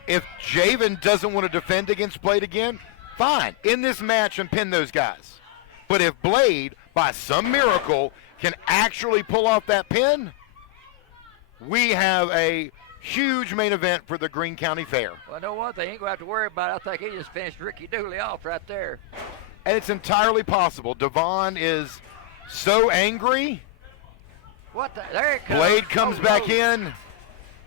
If Javen doesn't want to defend against Blade again, fine, in this match and pin those guys. But if Blade, by some miracle, can actually pull off that pin, we have a huge main event for the Greene County Fair. Well, no one thing, you ain't going to have to worry about it. I think he just finished Ricky Dooley off right there. And it's entirely possible. Devon is so angry. There it comes. Blade comes back in,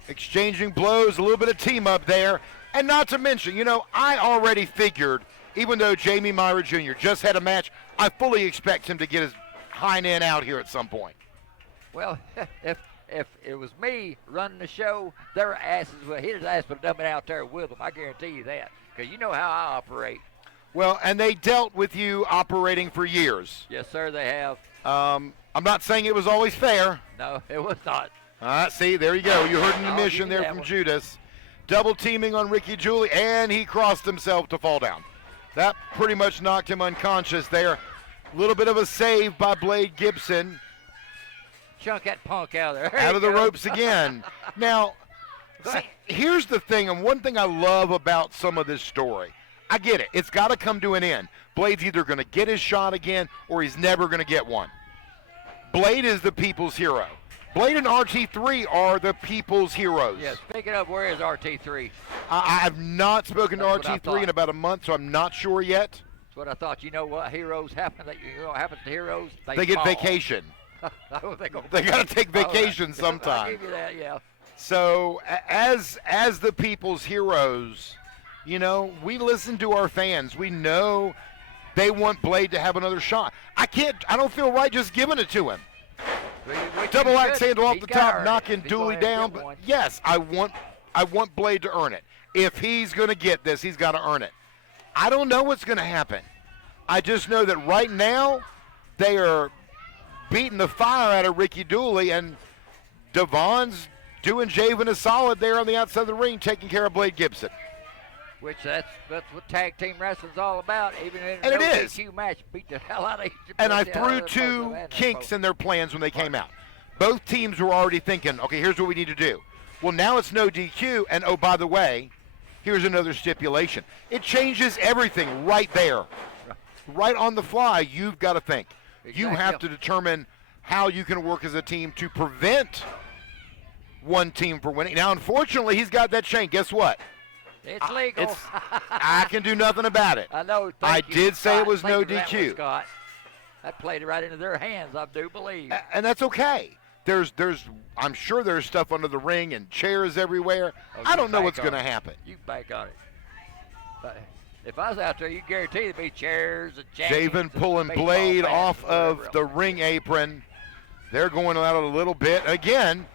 exchanging blows, a little bit of team up there. And not to mention, I already figured, even though Jamie Myra Jr. just had a match, I fully expect him to get his hind end out here at some point. Well, if it was me running the show, their asses would his ass would have been out there with them. I guarantee you that, because you know how I operate. Well, and they dealt with you operating for years. Yes, sir, they have. I'm not saying it was always fair. No, it was not. See, there you go. You heard an admission there from Judas. Double teaming on Ricky Dooley, and he crossed himself to fall down. That pretty much knocked him unconscious there. A little bit of a save by Blade Gibson. Chunk that punk out of there. Out of the ropes again. Now, see, here's the thing, and one thing I love about some of this story. I get it. It's got to come to an end. Blade's either going to get his shot again or he's never going to get one. Blade is the people's hero. Blade and RT3 are the people's heroes. Yeah, speaking of, where is RT3? I've not spoken That's to what I RT3 thought. in about a month, so I'm not sure yet. That's what I thought. You know what heroes happen? You know what happens to heroes? They get fall. vacation. Oh, They got to take vacation I'll sometime. give you that, yeah. So as the people's heroes, you know, we listen to our fans. We know they want Blade to have another shot. I don't feel right just giving it to him. Which Double you axe should. handle off He's the gotta top, earn it knocking if he's gonna Dooley have to down. give But one. yes, I want Blade to earn it. If he's going to get this, he's got to earn it. I don't know what's going to happen. I just know that right now they are beating the fire out of Ricky Dooley, and Devon's doing Javen a solid there on the outside of the ring, taking care of Blade Gibson. Which that's what tag team wrestling's all about. Even in And a it no is. DQ match, beat the hell out of each. And I beat the hell threw out of both of two them and kinks both. in their plans when they came out. Both teams were already thinking, okay, here's what we need to do. Well, now it's no DQ, and oh, by the way, here's another stipulation. It changes everything right there. Right on the fly, you've got to think. You Exactly. have to determine how you can work as a team to prevent one team from winning. Now, unfortunately, he's got that chain. Guess what? It's legal. I can do nothing about it. I know. I Thank you, did say it Scott. was Thank no you for that one, DQ. Scott. That played it right into their hands, I do believe. And that's okay. I'm sure there's stuff under the ring and chairs everywhere. Oh, I you don't know bank what's on going to it. happen. You bank on it. But if I was out there, you guarantee there'd be chairs and chains. Javen and pulling baseball Blade bats off and of whatever the else. ring apron. They're going out a little bit. Again,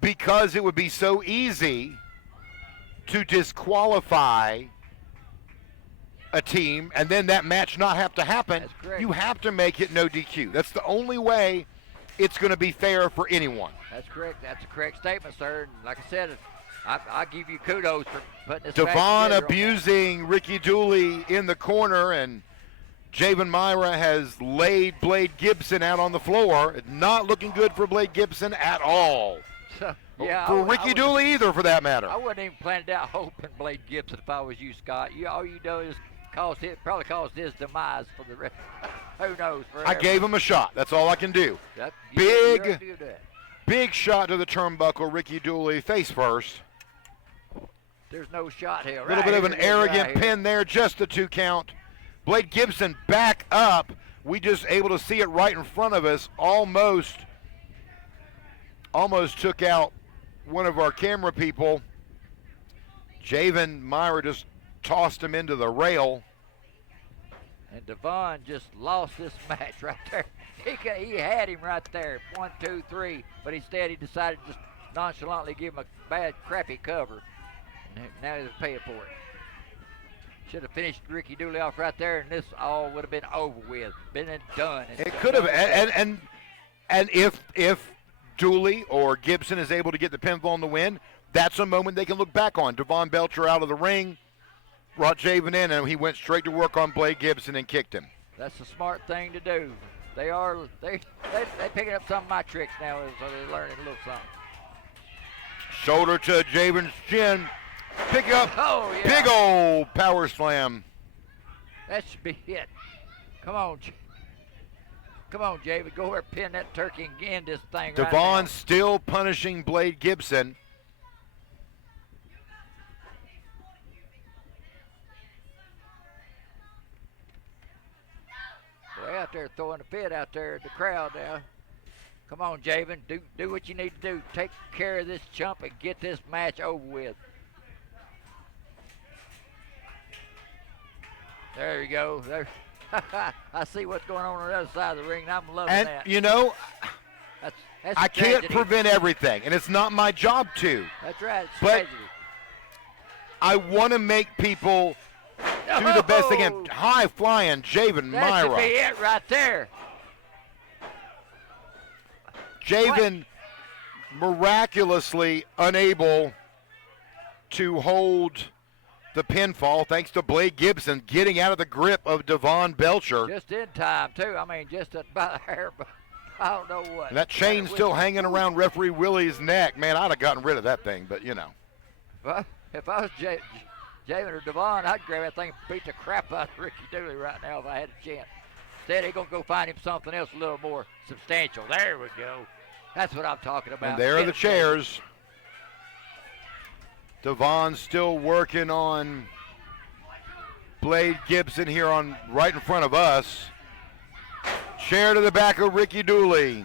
because it would be so easy to disqualify a team and then that match not have to happen, That's correct. you have to make it no DQ. That's the only way it's going to be fair for anyone. That's correct. That's a correct statement, sir. And like I said, I give you kudos for putting this. Devon match together on that. abusing Ricky Dooley in the corner, and Javen Myra has laid Blade Gibson out on the floor. It's not looking good for Blade Gibson at all. Yeah, For I Ricky would- Dooley either, for that matter. I wouldn't even planned out hoping Blade Gibson if I was you, Scott. All you do is probably caused his demise for the rest. Who knows? I Forever. gave him a shot. That's all I can do. That- big- you do that. Big shot to the turnbuckle. Ricky Dooley face first. There's no shot here. A little bit of an arrogant pin there, just the 2 count. Blade Gibson back up. We just able to see it right in front of us. Almost took out one of our camera people. Javen Myra just tossed him into the rail. And Devon just lost this match right there. He had him right there. 1, 2, 3. But instead he decided to just nonchalantly give him a bad, crappy cover. And now he's paying for it. Should have finished Ricky Dooley off right there, and this all would have been over with, been and done. It could have, and if Dooley or Gibson is able to get the pinfall and the win, that's a moment they can look back on. Devon Belcher out of the ring, brought Javen in, and he went straight to work on Blade Gibson and kicked him. That's the smart thing to do. They picking up some of my tricks now, so they're learning a little something. Shoulder to Javen's chin. Pick up. Oh, yeah. Big old power slam. That should be it. Come on, Javen. Go over and pin that turkey and end this thing right Devon now. still punishing Blade Gibson. They're out there throwing a fit out there at the crowd now. Come on, Javen. Do what you need to do. Take care of this chump and get this match over with. There you go. There. I see what's going on the other side of the ring, and I'm loving And, that. you know, That's I can't tragedy. prevent everything, and it's not my job to. That's right. It's but tragedy. I want to make people do the best they can. Oh! High flying Javen That should Myra. be it right there. Javen miraculously unable to hold the pinfall thanks to Blade Gibson getting out of the grip of Devon Belcher. Just in time, too. I mean, just about a hair, but I don't know what. And that chain's still hanging around referee Willie's neck. Man, I'd have gotten rid of that thing, but you know. If I was Javen or Devon, I'd grab that thing and beat the crap out of Ricky Dooley right now if I had a chance. Instead, he's going to go find him something else a little more substantial. There we go. That's what I'm talking about. And there are the chairs. Devon still working on Blade Gibson here on right in front of us. Chair to the back of Ricky Dooley.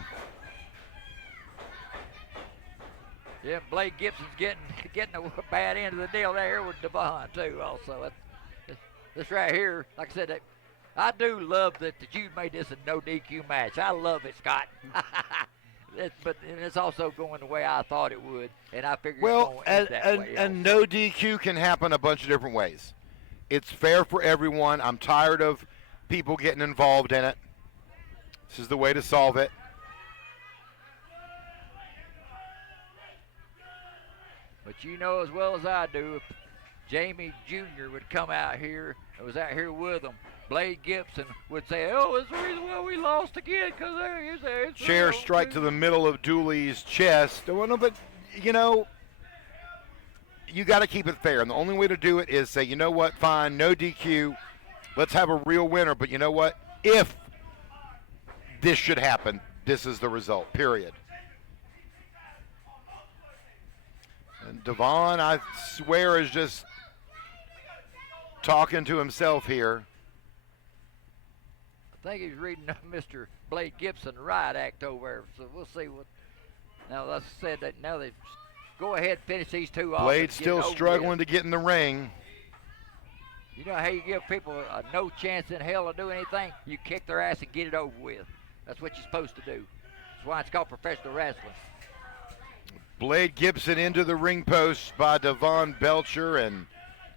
Yeah, Blade Gibson's getting a bad end of the deal there with Devon too. Also, this right here, like I said, I do love that you made this a no DQ match. I love it, Scott. But it's also going the way I thought it would, and I figured Well, it's going that way. and no DQ can happen a bunch of different ways. It's fair for everyone. I'm tired of people getting involved in it. This is the way to solve it. But you know as well as I do, if Jamie Jr. would come out here and was out here with them, Blade Gibson would say, "Oh, it's the reason why we lost again, because there's there." Chair strike to the middle of Dooley's chest. Well, no, but, you know, you got to keep it fair. And the only way to do it is say, you know what, fine, no DQ. Let's have a real winner. But you know what? If this should happen, this is the result, period. And Devon, I swear, is just talking to himself here. I think he's reading Mr. Blade Gibson riot act over there, so we'll see what. Now, let's said that now they go ahead and finish these two off. Blade still struggling to get in the ring. You know how you give people a no chance in hell to do anything? You kick their ass and get it over with. That's what you're supposed to do. That's why it's called professional wrestling. Blade Gibson into the ring post by Devon Belcher, and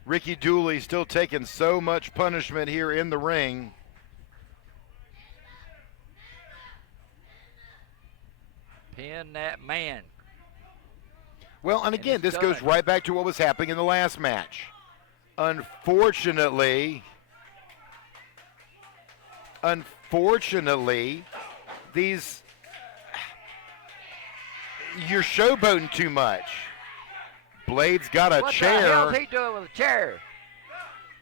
Ricky Dooley still taking so much punishment here in the ring. Pin that man. Well, and again, this goes right back to what was happening in the last match. Unfortunately, these, you're showboating too much. Blade's got a chair. What the hell is he doing with a chair?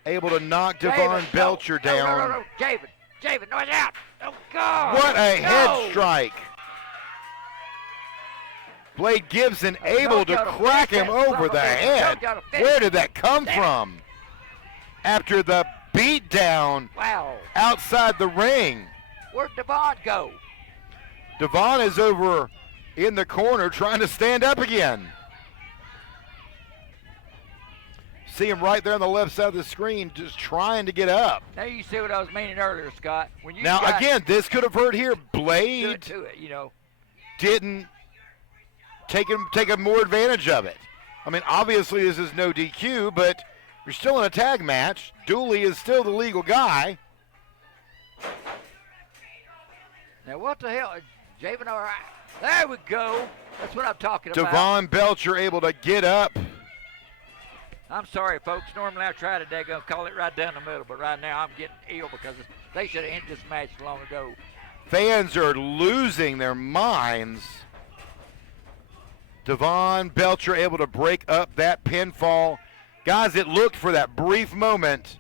Able to knock Devon Belcher down. No, Javen, no, it's out. Oh, God. What a head strike. Blade Gibson able to crack him over the head. Where did that come from? After the beat down outside the ring. Where'd Devon go? Devon is over in the corner trying to stand up again. See him right there on the left side of the screen just trying to get up. Now you see what I was meaning earlier, Scott. When you now, again, this could have hurt here. Blade didn't take more advantage of it. I mean, obviously this is no DQ, but you're still in a tag match. Dooley is still the legal guy. Now what the hell? Javen, all right. There we go. That's what I'm talking about. Devon Belcher able to get up. I'm sorry, folks. Normally I try to call it right down the middle, but right now I'm getting ill because they should have ended this match long ago. Fans are losing their minds. Devon Belcher able to break up that pinfall. Guys, it looked for that brief moment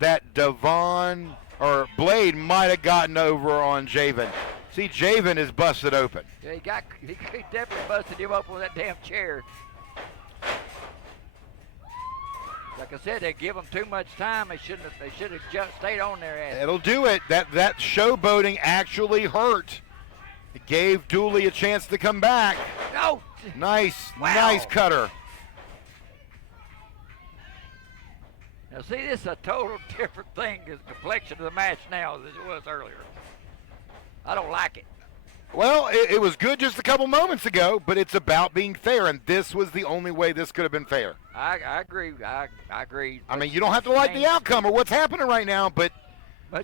that Blade might have gotten over on Javen. See, Javen is busted open. Yeah, he definitely busted him up with that damn chair. Like I said, they give them too much time. They should have just stayed on their ass. It'll do it. That showboating actually hurt. It gave Dooley a chance to come back. No. Nice cutter. Now see, this is a total different thing, the complexion of the match now than it was earlier. I don't like it. Well, it was good just a couple moments ago, but it's about being fair, and this was the only way this could have been fair. I agree. I agree. I mean, you don't have to like the outcome or what's happening right now, but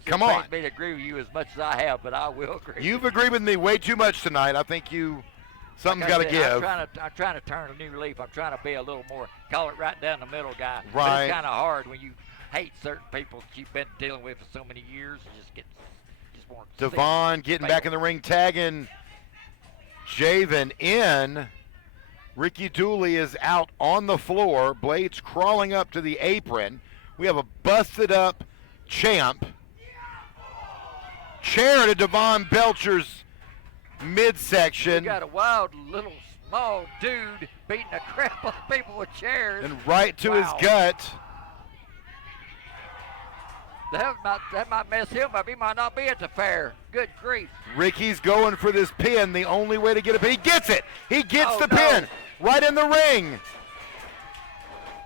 come on. Me to agree with you as much as I have, but I will agree. You've agreed with me way too much tonight. I think something's got to give. I'm trying to turn a new leaf. I'm trying to be a little more, call it right down the middle guy. Right. But it's kind of hard when you hate certain people that you've been dealing with for so many years. Devon getting back in the ring, tagging Javen in. Ricky Dooley is out on the floor. Blade's crawling up to the apron. We have a busted up champ. Chair to Devon Belcher's midsection. We got a wild little small dude beating the crap out of people with chairs. And right to his gut. That might mess him up. He might not be at the fair. Good grief. Ricky's going for this pin. The only way to get a pin. He gets it. He gets the no. pin right in the ring.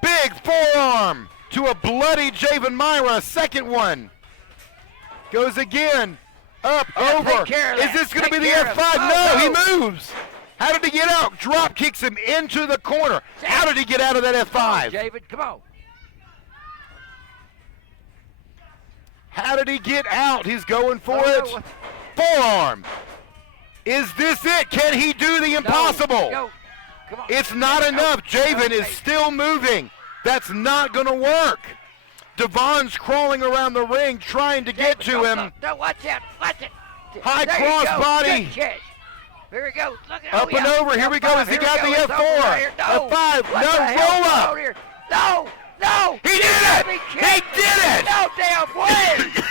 Big forearm to a bloody Javen Myra. Second one. Goes again. Up, over. Is this going to be the F5? No, he moves. How did he get out? Drop kicks him into the corner. How did he get out of that F5? Come on, Javen, come on. How did he get out? He's going for it. Forearm. Is this it? Can he do the impossible? No. Come on. It's not enough. Javen is still moving. That's not going to work. Devon's crawling around the ring trying to get to him. No, watch out. Watch it. High There cross you go. body. Good catch. Here we go. Look at Up and over. Here we go. Has he got the F4? F5. No, roll up. No. No. He did it. He did it. No damn way.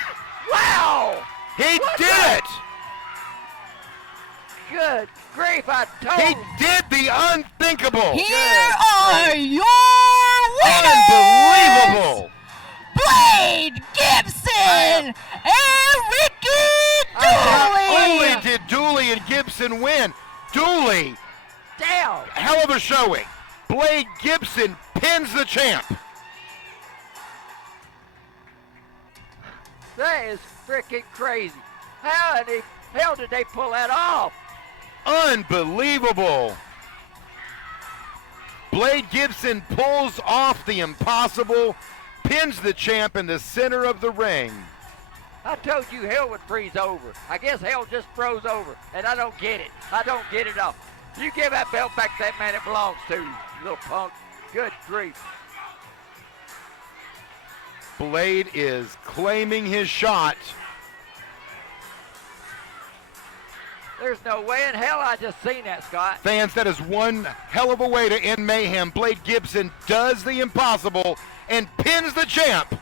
Wow. He What did the- it. Good grief, I told He you. did the unthinkable. Here are your winners! Unbelievable. Blade Gibson and Ricky Not only Dooley! did Dooley and Gibson win, Dooley, Down. hell of a showing. Blade Gibson pins the champ. That is freaking crazy. How in the hell did they pull that off? Unbelievable. Blade Gibson pulls off the impossible, pins the champ in the center of the ring. I told you hell would freeze over. I guess hell just froze over, and I don't get it. I don't get it all. You give that belt back to that man it belongs to, you little punk. Good grief. Blade is claiming his shot. There's no way in hell I just seen that, Scott. Fans, that is one hell of a way to end Mayhem. Blade Gibson does the impossible and pins the champ,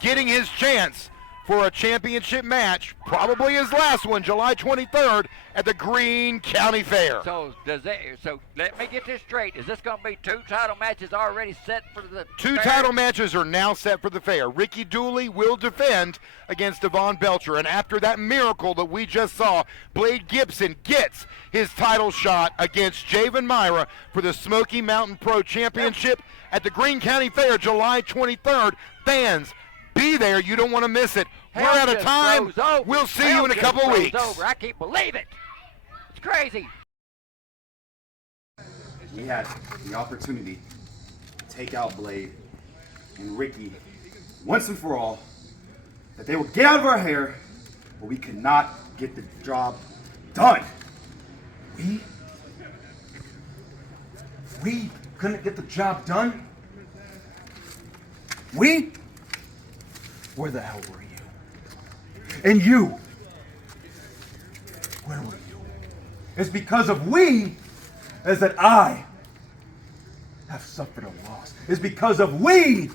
getting his chance for a championship match, probably his last one, July 23rd at the Greene County Fair. So let me get this straight. Is this going to be 2 title matches already set for the Two fair? title matches are now set for the fair. Ricky Dooley will defend against Devon Belcher, and after that miracle that we just saw, Blade Gibson gets his title shot against Javen Myra for the Smoky Mountain Pro Championship at the Greene County Fair, July 23rd. Fans, be there. You don't want to miss it. We're Hell out of just time. froze over. We'll see Hell you in a just couple of froze weeks. Over. I can't believe it. It's crazy. We had the opportunity to take out Blade and Ricky once and for all, that they would get out of our hair, but we could not get the job done. We couldn't get the job done. Where the hell were you? And you, where were you? It's because of we is that I have suffered a loss. It's because of we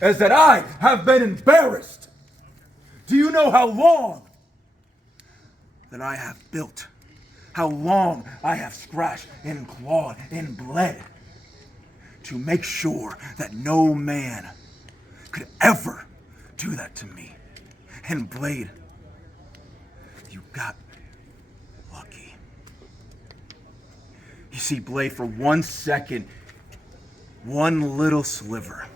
is that I have been embarrassed. Do you know how long that I have built? How long I have scratched and clawed and bled to make sure that no man could ever do that to me. And Blade, you got lucky. You see, Blade, for 1 second, one little sliver,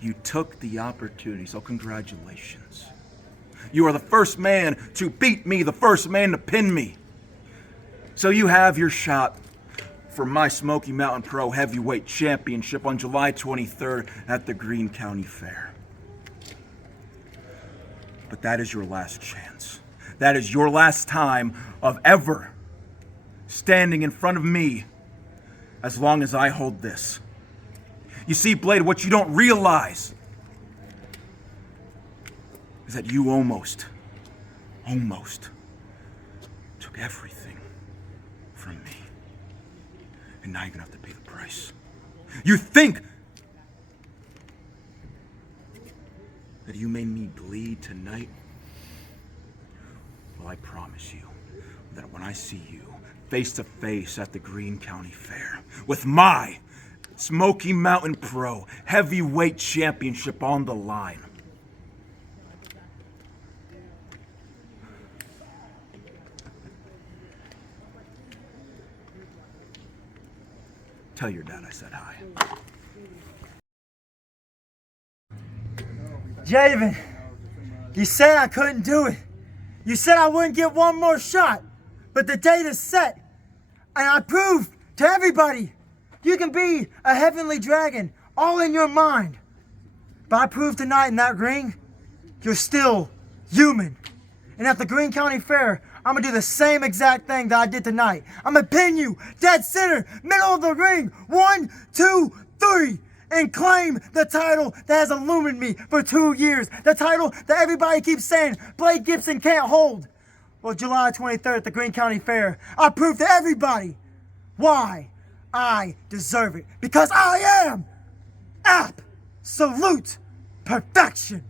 you took the opportunity, so congratulations. You are the first man to beat me, the first man to pin me. So you have your shot for my Smoky Mountain Pro Heavyweight Championship on July 23rd at the Greene County Fair. But that is your last chance. That is your last time of ever standing in front of me as long as I hold this. You see, Blade, what you don't realize is that you almost took everything from me. and now you're gonna have to pay the price. You think that you made me bleed tonight? Well, I promise you that when I see you face to face at the Greene County Fair with my Smoky Mountain Pro Heavyweight Championship on the line, tell your dad I said hi. Javen, you said I couldn't do it. You said I wouldn't get one more shot. But the date is set. And I proved to everybody you can be a heavenly dragon all in your mind. But I proved tonight in that ring, you're still human. And at the Greene County Fair, I'm gonna do the same exact thing that I did tonight. I'm gonna pin you dead center, middle of the ring, 1, 2, 3, and claim the title that has illuminated me for 2 years. The title that everybody keeps saying Blake Gibson can't hold. Well, July 23rd at the Greene County Fair, I proved to everybody why I deserve it. Because I am absolute perfection.